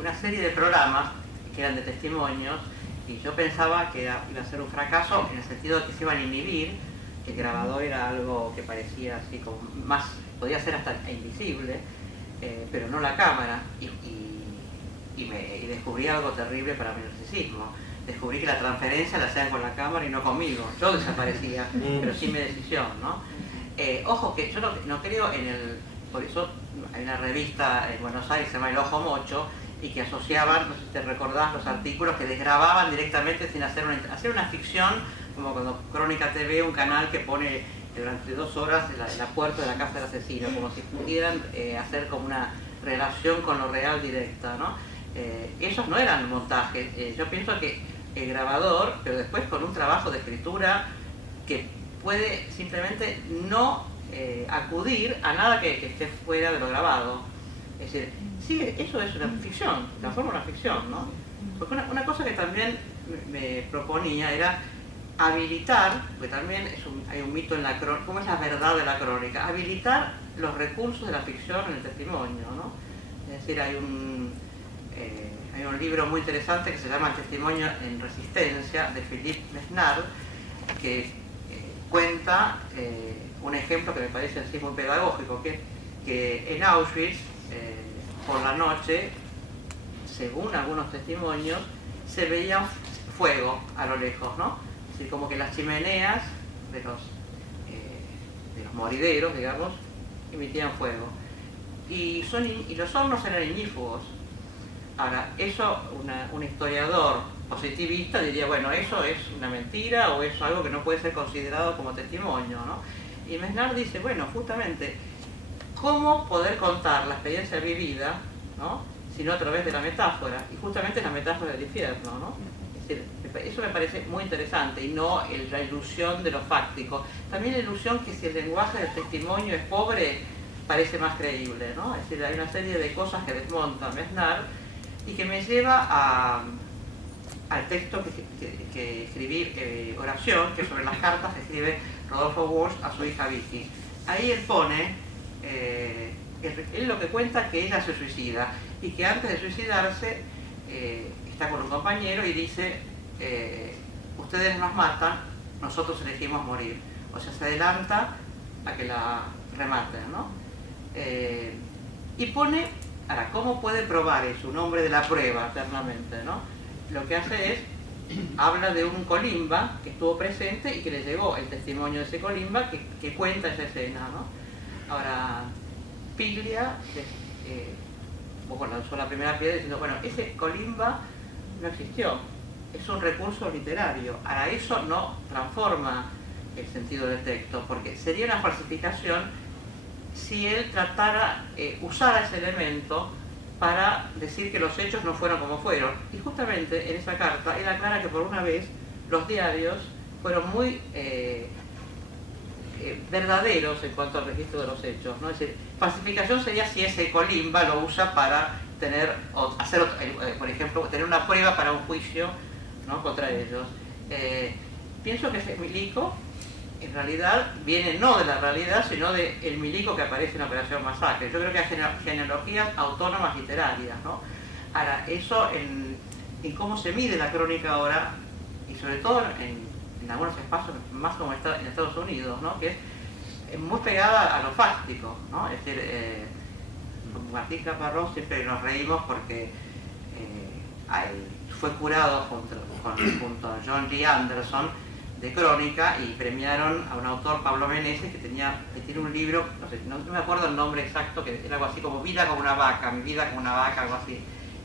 una serie de programas que eran de testimonios y yo pensaba que iba a ser un fracaso en el sentido de que se iban a inhibir, que el grabador era algo que parecía así como más, podía ser hasta invisible, pero no la cámara, y descubrí algo terrible para mi narcisismo. Descubrí que la transferencia la hacían con la cámara y no conmigo. Yo desaparecía, pero sin mi decisión, ¿no? Ojo, que yo no creo en el... Por eso hay una revista en Buenos Aires que se llama El Ojo Mocho, y que asociaban, no sé si te recordás, los artículos que desgrababan directamente sin hacer una ficción, como cuando Crónica TV, un canal que pone durante 2 horas la puerta de la casa del asesino, como si pudieran hacer como una relación con lo real directa, ¿no? Esos no eran montajes. Yo pienso que el grabador, pero después con un trabajo de escritura que puede simplemente no acudir a nada que esté fuera de lo grabado. Es decir, sí, eso es una ficción, transforma una ficción, ¿no? Porque una cosa que también me proponía era habilitar, porque también hay un mito en la crónica, ¿cómo es la verdad de la crónica? Habilitar los recursos de la ficción en el testimonio, ¿no? Es decir, hay un libro muy interesante que se llama El testimonio en resistencia, de Philippe Lesnard, que cuenta un ejemplo que me parece así muy pedagógico, que en Auschwitz, por la noche, según algunos testimonios, se veía fuego a lo lejos, ¿no? Es decir, como que las chimeneas de los morideros, digamos, emitían fuego. Y los hornos eran ignífugos. Ahora, eso un historiador positivista diría, bueno, eso es una mentira o es algo que no puede ser considerado como testimonio, ¿no? Y Mesnar dice, bueno, justamente, ¿cómo poder contar la experiencia vivida, ¿no?, sino a través de la metáfora? Y justamente la metáfora del infierno, ¿no? Es decir, eso me parece muy interesante, y no la ilusión de lo fáctico. También la ilusión que si el lenguaje del testimonio es pobre, parece más creíble, ¿no? Es decir, hay una serie de cosas que desmonta Mesnar y que me lleva al texto que escribí, Oración, que sobre las cartas que escribe Rodolfo Walsh a su hija Vicky. Ahí él pone, él lo que cuenta que ella se suicida y que antes de suicidarse está con un compañero y dice, ustedes nos matan, nosotros elegimos morir. O sea, se adelanta a que la rematen, ¿no? Y pone, ahora, ¿cómo puede probar eso? Un hombre de la prueba, eternamente, ¿no? Lo que hace es, habla de un colimba que estuvo presente y que le llegó el testimonio de ese colimba que cuenta esa escena, ¿no? Ahora, Piglia lanzó la primera piedra diciendo, bueno, ese colimba no existió, es un recurso literario. Ahora, eso no transforma el sentido del texto, porque sería una falsificación si él tratara, usara ese elemento para decir que los hechos no fueron como fueron. Y justamente en esa carta él aclara que por una vez los diarios fueron muy verdaderos en cuanto al registro de los hechos, ¿no? Es decir, falsificación sería si ese colimba lo usa para tener, por ejemplo, tener una prueba para un juicio, ¿no?, contra ellos. Pienso que ese milico en realidad viene no de la realidad, sino del milico que aparece en Operación Masacre. Yo creo que hay genealogías autónomas literarias, ¿no? Ahora, eso en cómo se mide la crónica ahora, y sobre todo en algunos espacios más como en Estados Unidos, ¿no?, que es muy pegada a lo fáctico, ¿no? Es decir, con Martín Caparrós siempre nos reímos porque fue curado junto a John G. Anderson de crónica y premiaron a un autor, Pablo Meneses, que tiene un libro, no me acuerdo el nombre exacto, que era algo así como Vida como una vaca, mi vida como una vaca, algo así.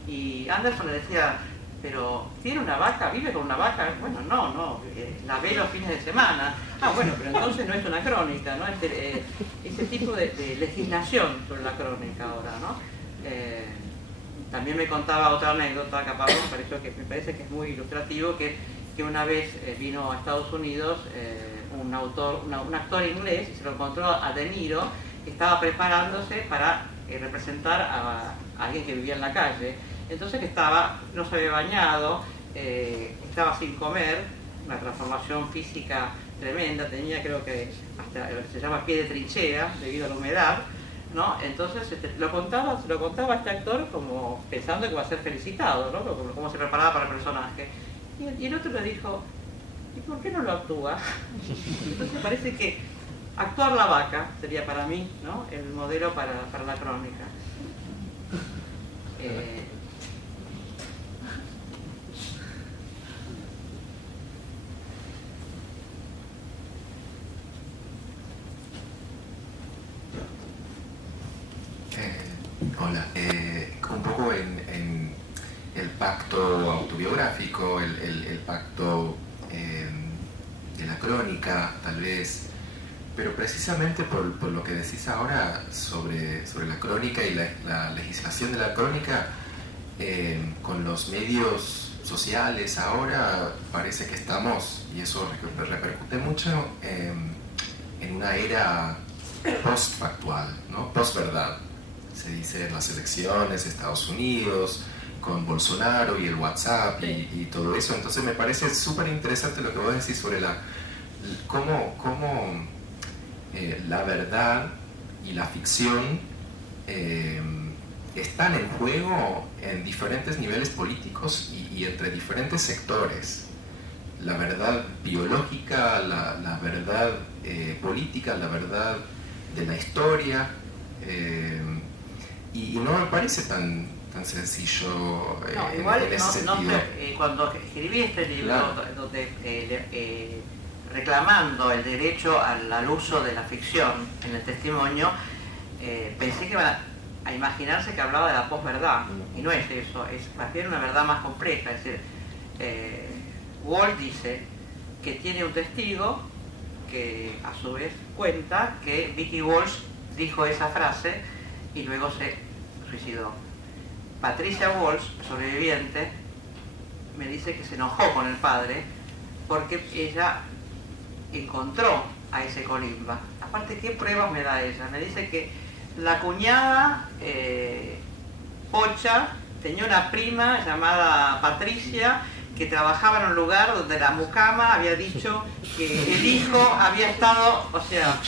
Y Anderson le decía, pero ¿tiene una vaca? ¿Vive con una vaca? Bueno, no, la ve los fines de semana. Ah, bueno, pero entonces no es una crónica, ¿no? Ese tipo de legislación sobre la crónica ahora, ¿no? También me contaba otra anécdota, capaz, me parece que es muy ilustrativo, que una vez vino a Estados Unidos un actor inglés y se lo encontró a De Niro, que estaba preparándose para representar a alguien que vivía en la calle. Entonces que no se había bañado, estaba sin comer, una transformación física tremenda, tenía, creo que hasta se llama pie de trinchera debido a la humedad, ¿no? Entonces se lo contaba a este actor como pensando que va a ser felicitado, ¿no?, cómo se preparaba para el personaje. Y el otro le dijo, ¿y por qué no lo actúa? Entonces parece que actuar la vaca sería para mí, ¿no?, el modelo para la crónica. Hola, un poco en el pacto autobiográfico, el pacto de la crónica, tal vez, pero precisamente por lo que decís ahora sobre la crónica y la legislación de la crónica, con los medios sociales ahora parece que estamos, y eso repercute mucho, en una era post-factual, ¿no?, post-verdad. Se dice en las elecciones de Estados Unidos, con Bolsonaro y el WhatsApp y todo eso. Entonces me parece súper interesante lo que vos decís sobre cómo la verdad y la ficción están en juego en diferentes niveles políticos y entre diferentes sectores. La verdad biológica, la verdad política, la verdad de la historia, y no me parece tan sencillo igual en ese sentido. Cuando escribí este libro, Claro, donde reclamando el derecho al uso de la ficción en el testimonio, pensé que iba a imaginarse que hablaba de la posverdad, y no es eso, es más bien una verdad más compleja. Es decir, Walsh dice que tiene un testigo que a su vez cuenta que Vicky Walsh dijo esa frase y luego se suicidó. Patricia Walsh, sobreviviente, me dice que se enojó con el padre porque ella encontró a ese colimba. Aparte, ¿qué pruebas me da ella? Me dice que la cuñada Pocha tenía una prima llamada Patricia que trabajaba en un lugar donde la mucama había dicho que el hijo había estado, o sea,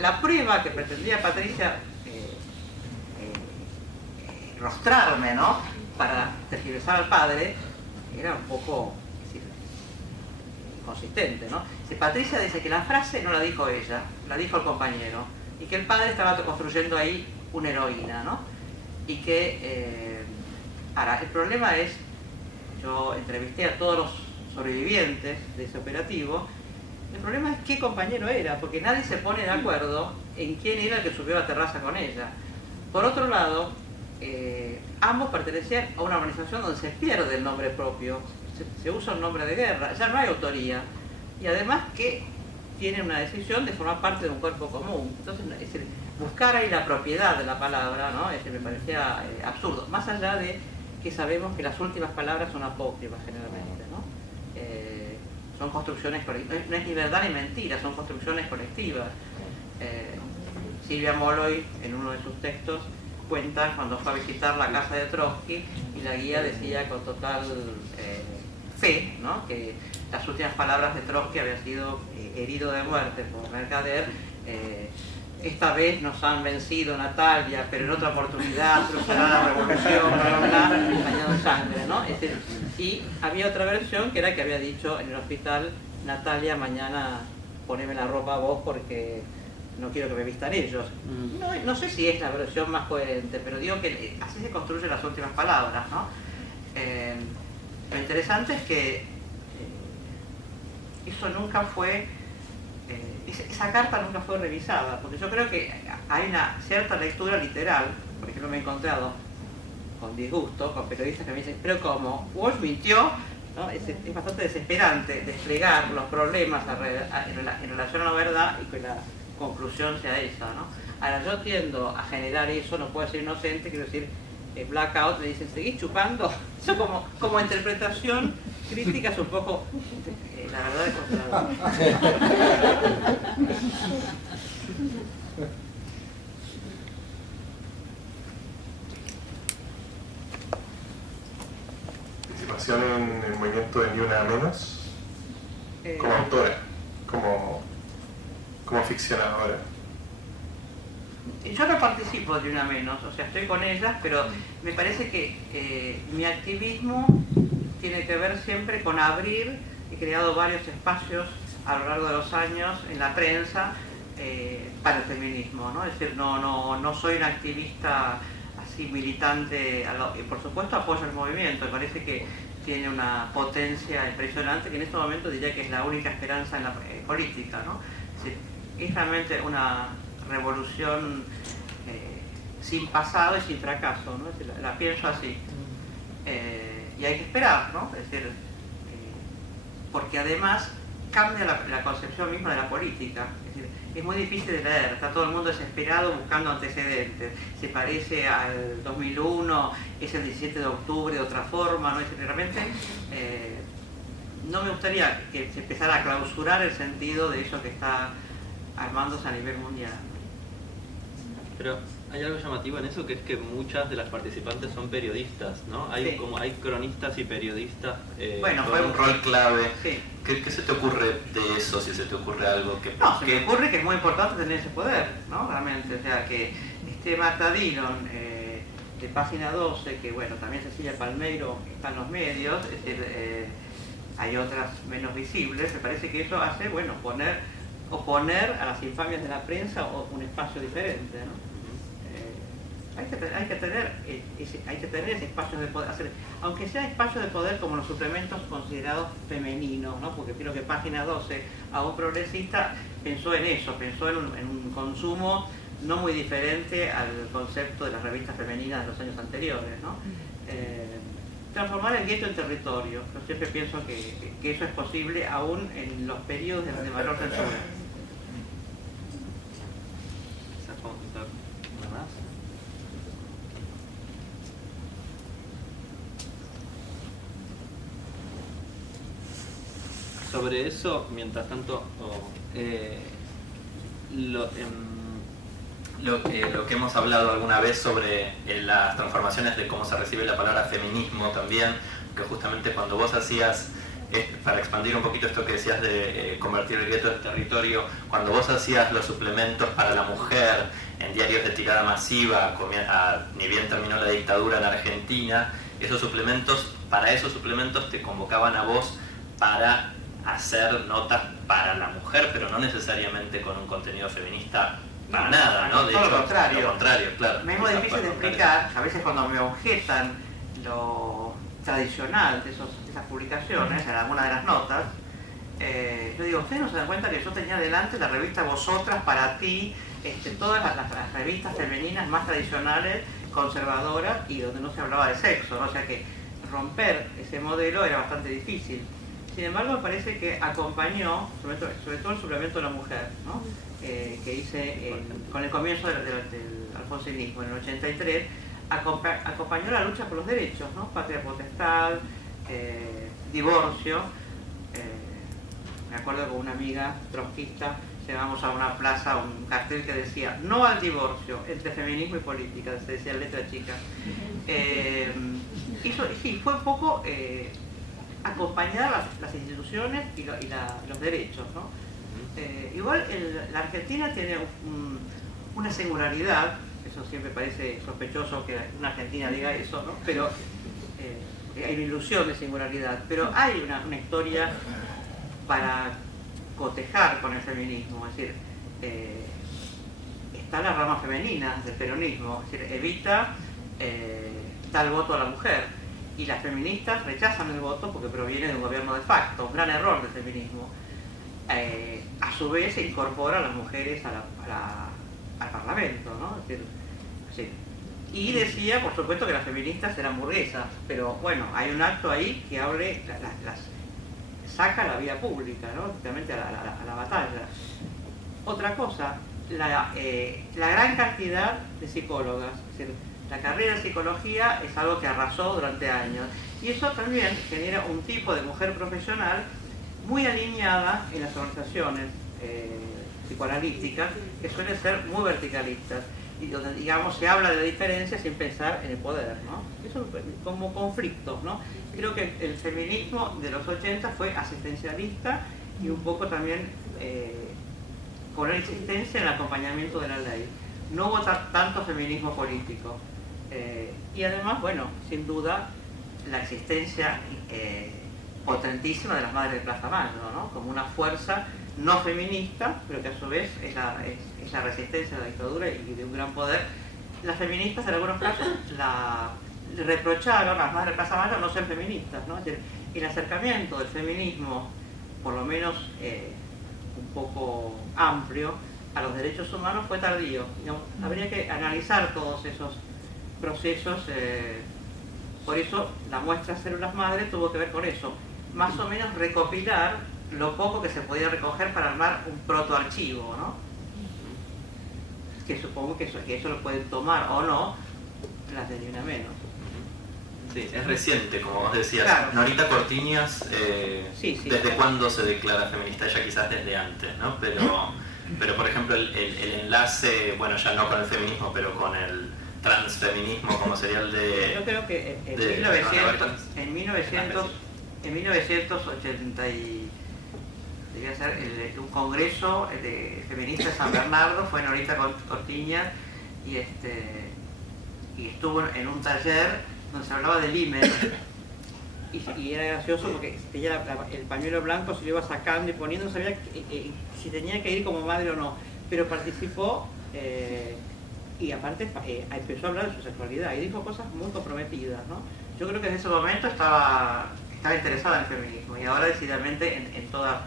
la prueba que pretendía Patricia rostrarme, ¿no?, para tergiversar al padre, era un poco inconsistente, ¿no? Si Patricia dice que la frase no la dijo ella, la dijo el compañero, y que el padre estaba construyendo ahí una heroína, ¿no? Y que, ahora, el problema es, yo entrevisté a todos los sobrevivientes de ese operativo, el problema es qué compañero era, porque nadie se pone de acuerdo en quién era el que subió a la terraza con ella. Por otro lado, ambos pertenecían a una organización donde se pierde el nombre propio, se usa el nombre de guerra, ya no hay autoría, y además que tienen una decisión de formar parte de un cuerpo común. Entonces, es decir, buscar ahí la propiedad de la palabra, ¿no?, me parecía absurdo, más allá de que sabemos que las últimas palabras son apócrifas generalmente, ¿no? Son construcciones colectivas, no es ni verdad ni mentira, son construcciones colectivas. Silvia Molloy, en uno de sus textos, cuenta cuando fue a visitar la casa de Trotsky y la guía decía con total fe, ¿no?, que las últimas palabras de Trotsky habían sido herido de muerte por Mercader. Esta vez nos han vencido, Natalia, pero en otra oportunidad triunfará la revolución, bla, bla, bla, bañado en sangre, ¿no? Y había otra versión que era que había dicho en el hospital: Natalia, mañana poneme la ropa a vos porque no quiero que me vistan ellos. No sé si es la versión más coherente, pero digo que así se construyen las últimas palabras, ¿no? Lo interesante es que eso nunca fue... esa carta nunca fue revisada, porque yo creo que hay una cierta lectura literal. Por ejemplo, me he encontrado con disgusto con periodistas que me dicen: pero ¿cómo? Walsh mintió, ¿no? Es bastante desesperante desplegar los problemas en relación a la verdad y que la conclusión sea esa, ¿no? Ahora, yo tiendo a generar eso, no puedo ser inocente, quiero decir, blackout, me dicen: ¿seguís chupando? Eso como interpretación crítica es un poco... la verdad es contraria. Participación en el movimiento de Ni Una Menos, como autora, como ficcionadora. Yo no participo de Una Menos, o sea, estoy con ellas, pero me parece que mi activismo tiene que ver siempre con abrir. He creado varios espacios a lo largo de los años en la prensa para el feminismo, ¿no? Es decir, no soy una activista así militante, por supuesto apoyo el movimiento, me parece que tiene una potencia impresionante, que en este momento diría que es la única esperanza en la política, ¿no? Es realmente una revolución sin pasado y sin fracaso, ¿no? Es decir, la pienso así. Y hay que esperar, ¿no? Es decir, porque además cambia la concepción misma de la política. Es decir, es muy difícil de leer, está todo el mundo desesperado buscando antecedentes. Se parece al 2001, es el 17 de octubre de otra forma, ¿no? Es decir, realmente no me gustaría que se empezara a clausurar el sentido de eso que está armándose a nivel mundial. Pero hay algo llamativo en eso, que es que muchas de las participantes son periodistas, ¿no? Hay cronistas y periodistas. Bueno, fue un rol clave. Sí. ¿Qué se te ocurre de eso, si se te ocurre algo que... No, se me ocurre que es muy importante tener ese poder, ¿no? Realmente, o sea, que Marta Dillon, de Página 12, que bueno, también Cecilia Palmeiro está en los medios, es decir, hay otras menos visibles, me parece que eso hace, bueno, oponer a las infamias de la prensa un espacio diferente, ¿no? Hay que tener ese espacio de poder, aunque sea espacio de poder como los suplementos considerados femeninos, ¿no? Porque creo que Página 12, a un progresista, pensó en eso, pensó en un consumo no muy diferente al concepto de las revistas femeninas de los años anteriores, ¿no? transformar el gueto en territorio. Yo siempre pienso que eso es posible aún en los periodos de mayor censura. Sobre eso, mientras tanto, lo que hemos hablado alguna vez sobre las transformaciones de cómo se recibe la palabra feminismo también, que justamente cuando vos hacías, para expandir un poquito esto que decías de convertir el gueto en territorio, cuando vos hacías los suplementos para la mujer en diarios de tirada masiva, ni bien terminó la dictadura en Argentina, para esos suplementos te convocaban a vos para hacer notas para la mujer, pero no necesariamente con un contenido feminista para nada, ¿no? De todo hecho, lo contrario, claro. Me es muy difícil de explicar, a veces cuando me objetan lo tradicional de esas publicaciones, en alguna de las notas, yo digo, ustedes no se dan cuenta que yo tenía delante la revista Vosotras, Para Ti, todas las revistas femeninas más tradicionales, conservadoras, y donde no se hablaba de sexo, ¿no? O sea que romper ese modelo era bastante difícil. Sin embargo, me parece que acompañó, sobre todo el suplemento de la mujer, ¿no? Que hice con el comienzo del alfonsinismo en el 83, acompañó la lucha por los derechos, ¿no? Patria potestad, divorcio. Me acuerdo con una amiga trotskista llevamos a una plaza un cartel que decía "No al divorcio, entre feminismo y política", se decía en letra chica. Sí, fue un poco acompañar las instituciones y los derechos, ¿no? Igual la Argentina tiene una singularidad, eso siempre parece sospechoso que una Argentina diga eso, ¿no? Pero hay una ilusión de singularidad, pero hay una historia para cotejar con el feminismo, es decir, está la rama femenina del peronismo, es decir, Evita da el voto a la mujer, y las feministas rechazan el voto porque proviene de un gobierno de facto, un gran error del feminismo. A su vez se incorpora a las mujeres al Parlamento, ¿no? Es decir, sí. Y decía, por supuesto, que las feministas eran burguesas, pero bueno, hay un acto ahí que abre, saca la vida pública, ¿no? Justamente a la batalla. Otra cosa, la gran cantidad de psicólogas, es decir, la carrera de psicología es algo que arrasó durante años, y eso también genera un tipo de mujer profesional muy alineada en las organizaciones psicoanalíticas, que suelen ser muy verticalistas, y donde, digamos, se habla de diferencias sin pensar en el poder, ¿no? Eso como conflictos, ¿no? Creo que el feminismo de los 80 fue asistencialista y un poco también con la insistencia en el acompañamiento de la ley. No hubo tanto feminismo político. Y además, bueno, sin duda, la existencia potentísima de las madres de Plaza Mayo, ¿no? Como una fuerza no feminista, pero que a su vez es la resistencia a la dictadura y de un gran poder. Las feministas en algunos casos le reprocharon a las madres de Plaza Mayo no ser feministas, ¿no? Es decir, el acercamiento del feminismo, por lo menos un poco amplio, a los derechos humanos fue tardío. Digamos, habría que analizar todos esos procesos, por eso la muestra Células Madre tuvo que ver con eso, más o menos recopilar lo poco que se podía recoger para armar un protoarchivo, ¿no? Que supongo que eso lo pueden tomar o no las de Ni Una Menos. Sí, es reciente, como vos decías. Claro. Norita Cortiñas, sí, ¿desde cuándo se declara feminista? Ella quizás desde antes, ¿no? Pero por ejemplo, el enlace, bueno, ya no con el feminismo, pero con el transfeminismo, como sería el de... Yo creo que en 1980 debía ser un congreso de feministas de San Bernardo, fue Norita Cortiñas, y estuvo en un taller donde se hablaba del himen, y era gracioso porque tenía el pañuelo blanco, se lo iba sacando y poniendo, no sabía si tenía que ir como madre o no, pero participó. Y aparte empezó a hablar de su sexualidad y dijo cosas muy comprometidas, ¿no? Yo creo que en ese momento estaba interesada en el feminismo y ahora decididamente en todas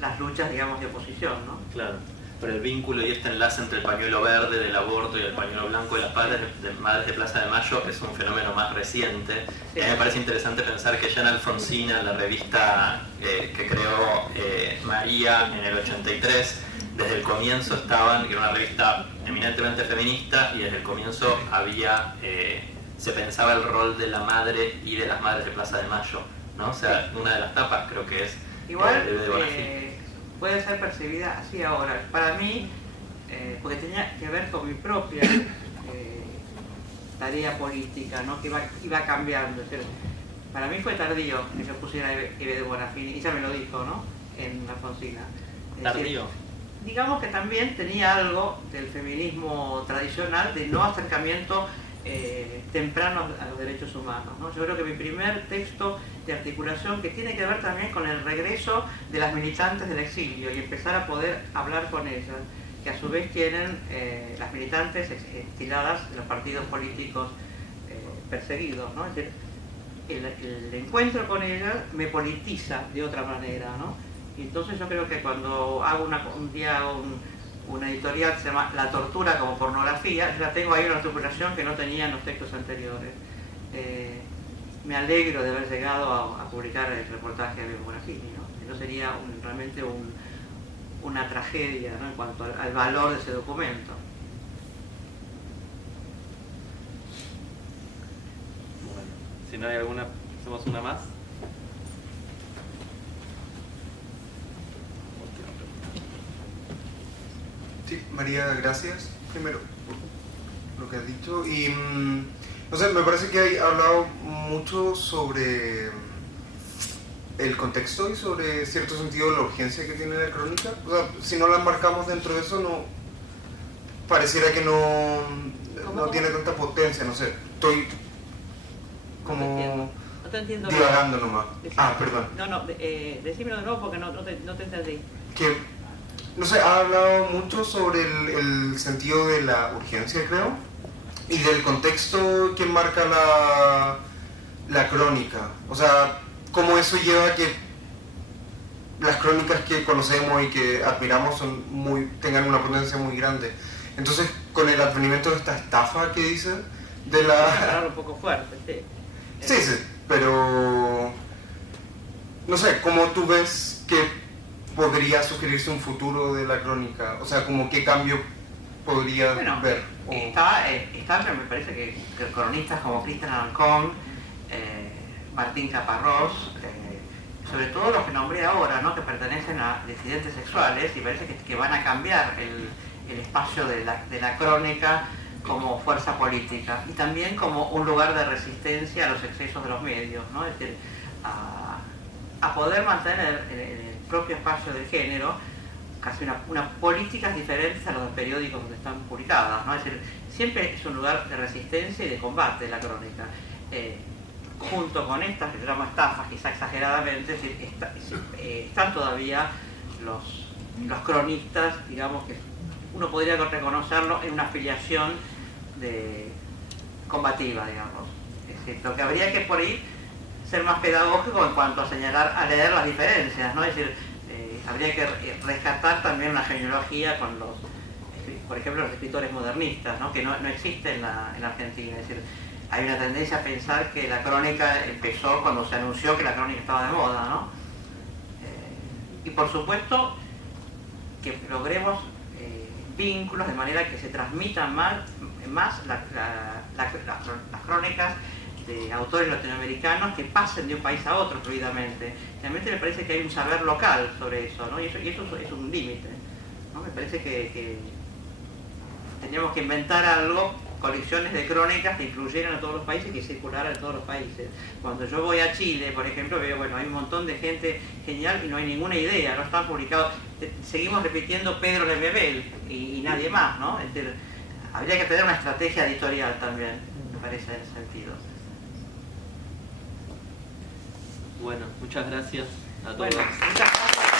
las luchas, digamos, de oposición, ¿no? Claro. pero el vínculo y este enlace entre el pañuelo verde del aborto y el pañuelo blanco de las madres de Plaza de Mayo es un fenómeno más reciente. Y a mí me parece interesante pensar que ya en Alfonsina, la revista que creó María en el 83, desde el comienzo estaban, que era una revista eminentemente feminista, y desde el comienzo había, se pensaba el rol de la madre y de las madres de Plaza de Mayo, ¿no? O sea, una de las tapas creo que es igual de Bonafini. puede ser percibida así ahora. Para mí, porque tenía que ver con mi propia tarea política, ¿no? Que iba cambiando. Es decir, para mí fue tardío que se pusiera Eve de Bonafini, y ella me lo dijo, ¿no? En Alfonsina. ¿Tardío? Digamos que también tenía algo del feminismo tradicional, de no acercamiento temprano a los derechos humanos, ¿no? Yo creo que mi primer texto de articulación, que tiene que ver también con el regreso de las militantes del exilio y empezar a poder hablar con ellas, que a su vez tienen las militantes exiliadas de los partidos políticos perseguidos, ¿no? Es decir, el encuentro con ellas me politiza de otra manera, ¿no? Y entonces yo creo que cuando hago un día una editorial que se llama La tortura como pornografía, ya tengo ahí una articulación que no tenía en los textos anteriores. Me alegro de haber llegado a publicar el reportaje de Bonafini, ¿no? Que no sería realmente una tragedia, ¿no? En cuanto al valor de ese documento. Bueno, si no hay alguna, hacemos una más. Sí, María, gracias primero por lo que has dicho. Y no sé, me parece que hay hablado mucho sobre el contexto y sobre cierto sentido de la urgencia que tiene la crónica. O sea, si no la embarcamos dentro de eso, no pareciera que no tiene tanta potencia, no sé. Estoy como no te entiendo divagando nomás. Perdón. No, decímelo de nuevo porque no te entendí. Que no sé, ha hablado mucho sobre el sentido de la urgencia, creo, y del contexto que marca la crónica. O sea, cómo eso lleva a que las crónicas que conocemos y que admiramos tengan una potencia muy grande. Entonces, con el advenimiento de esta estafa que dice, de la... un poco fuerte, sí. Sí, pero... No sé, ¿cómo tú ves que podría sugerirse un futuro de la crónica? O sea, como qué cambio podría ver. Me parece que cronistas como Cristian Alarcón, Martín Caparrós, sobre todo los que nombré ahora, ¿no? Que pertenecen a disidentes sexuales, y parece que van a cambiar el espacio de la crónica como fuerza política y también como un lugar de resistencia a los excesos de los medios, ¿no? Es decir, a poder mantener el propio espacio de género casi unas políticas diferentes a los periódicos donde están publicadas, ¿no? Es decir, siempre es un lugar de resistencia y de combate la crónica. Junto con estas que se llaman estafas, quizá exageradamente, es decir, están todavía los cronistas, digamos, que uno podría reconocerlo en una afiliación combativa, digamos. Es decir, lo que habría que por ahí ser más pedagógico en cuanto a leer las diferencias, ¿no? Es decir, habría que rescatar también una genealogía con por ejemplo, los escritores modernistas, ¿no? Que no existe en la Argentina. Es decir, hay una tendencia a pensar que la crónica empezó cuando se anunció que la crónica estaba de moda, ¿no? Y por supuesto que logremos vínculos de manera que se transmitan más las crónicas de autores latinoamericanos que pasen de un país a otro fluidamente. Realmente me parece que hay un saber local sobre eso, ¿no? Y eso es un límite, ¿no? Me parece que teníamos que inventar algo, colecciones de crónicas que incluyeran a todos los países y que circularan en todos los países. Cuando yo voy a Chile, por ejemplo, veo, bueno, hay un montón de gente genial y no hay ninguna idea, no están publicados. Seguimos repitiendo Pedro Lemebel y nadie más, ¿no? Es decir, habría que tener una estrategia editorial también, me parece, en ese sentido. Bueno, muchas gracias a todos. Bueno, muchas gracias.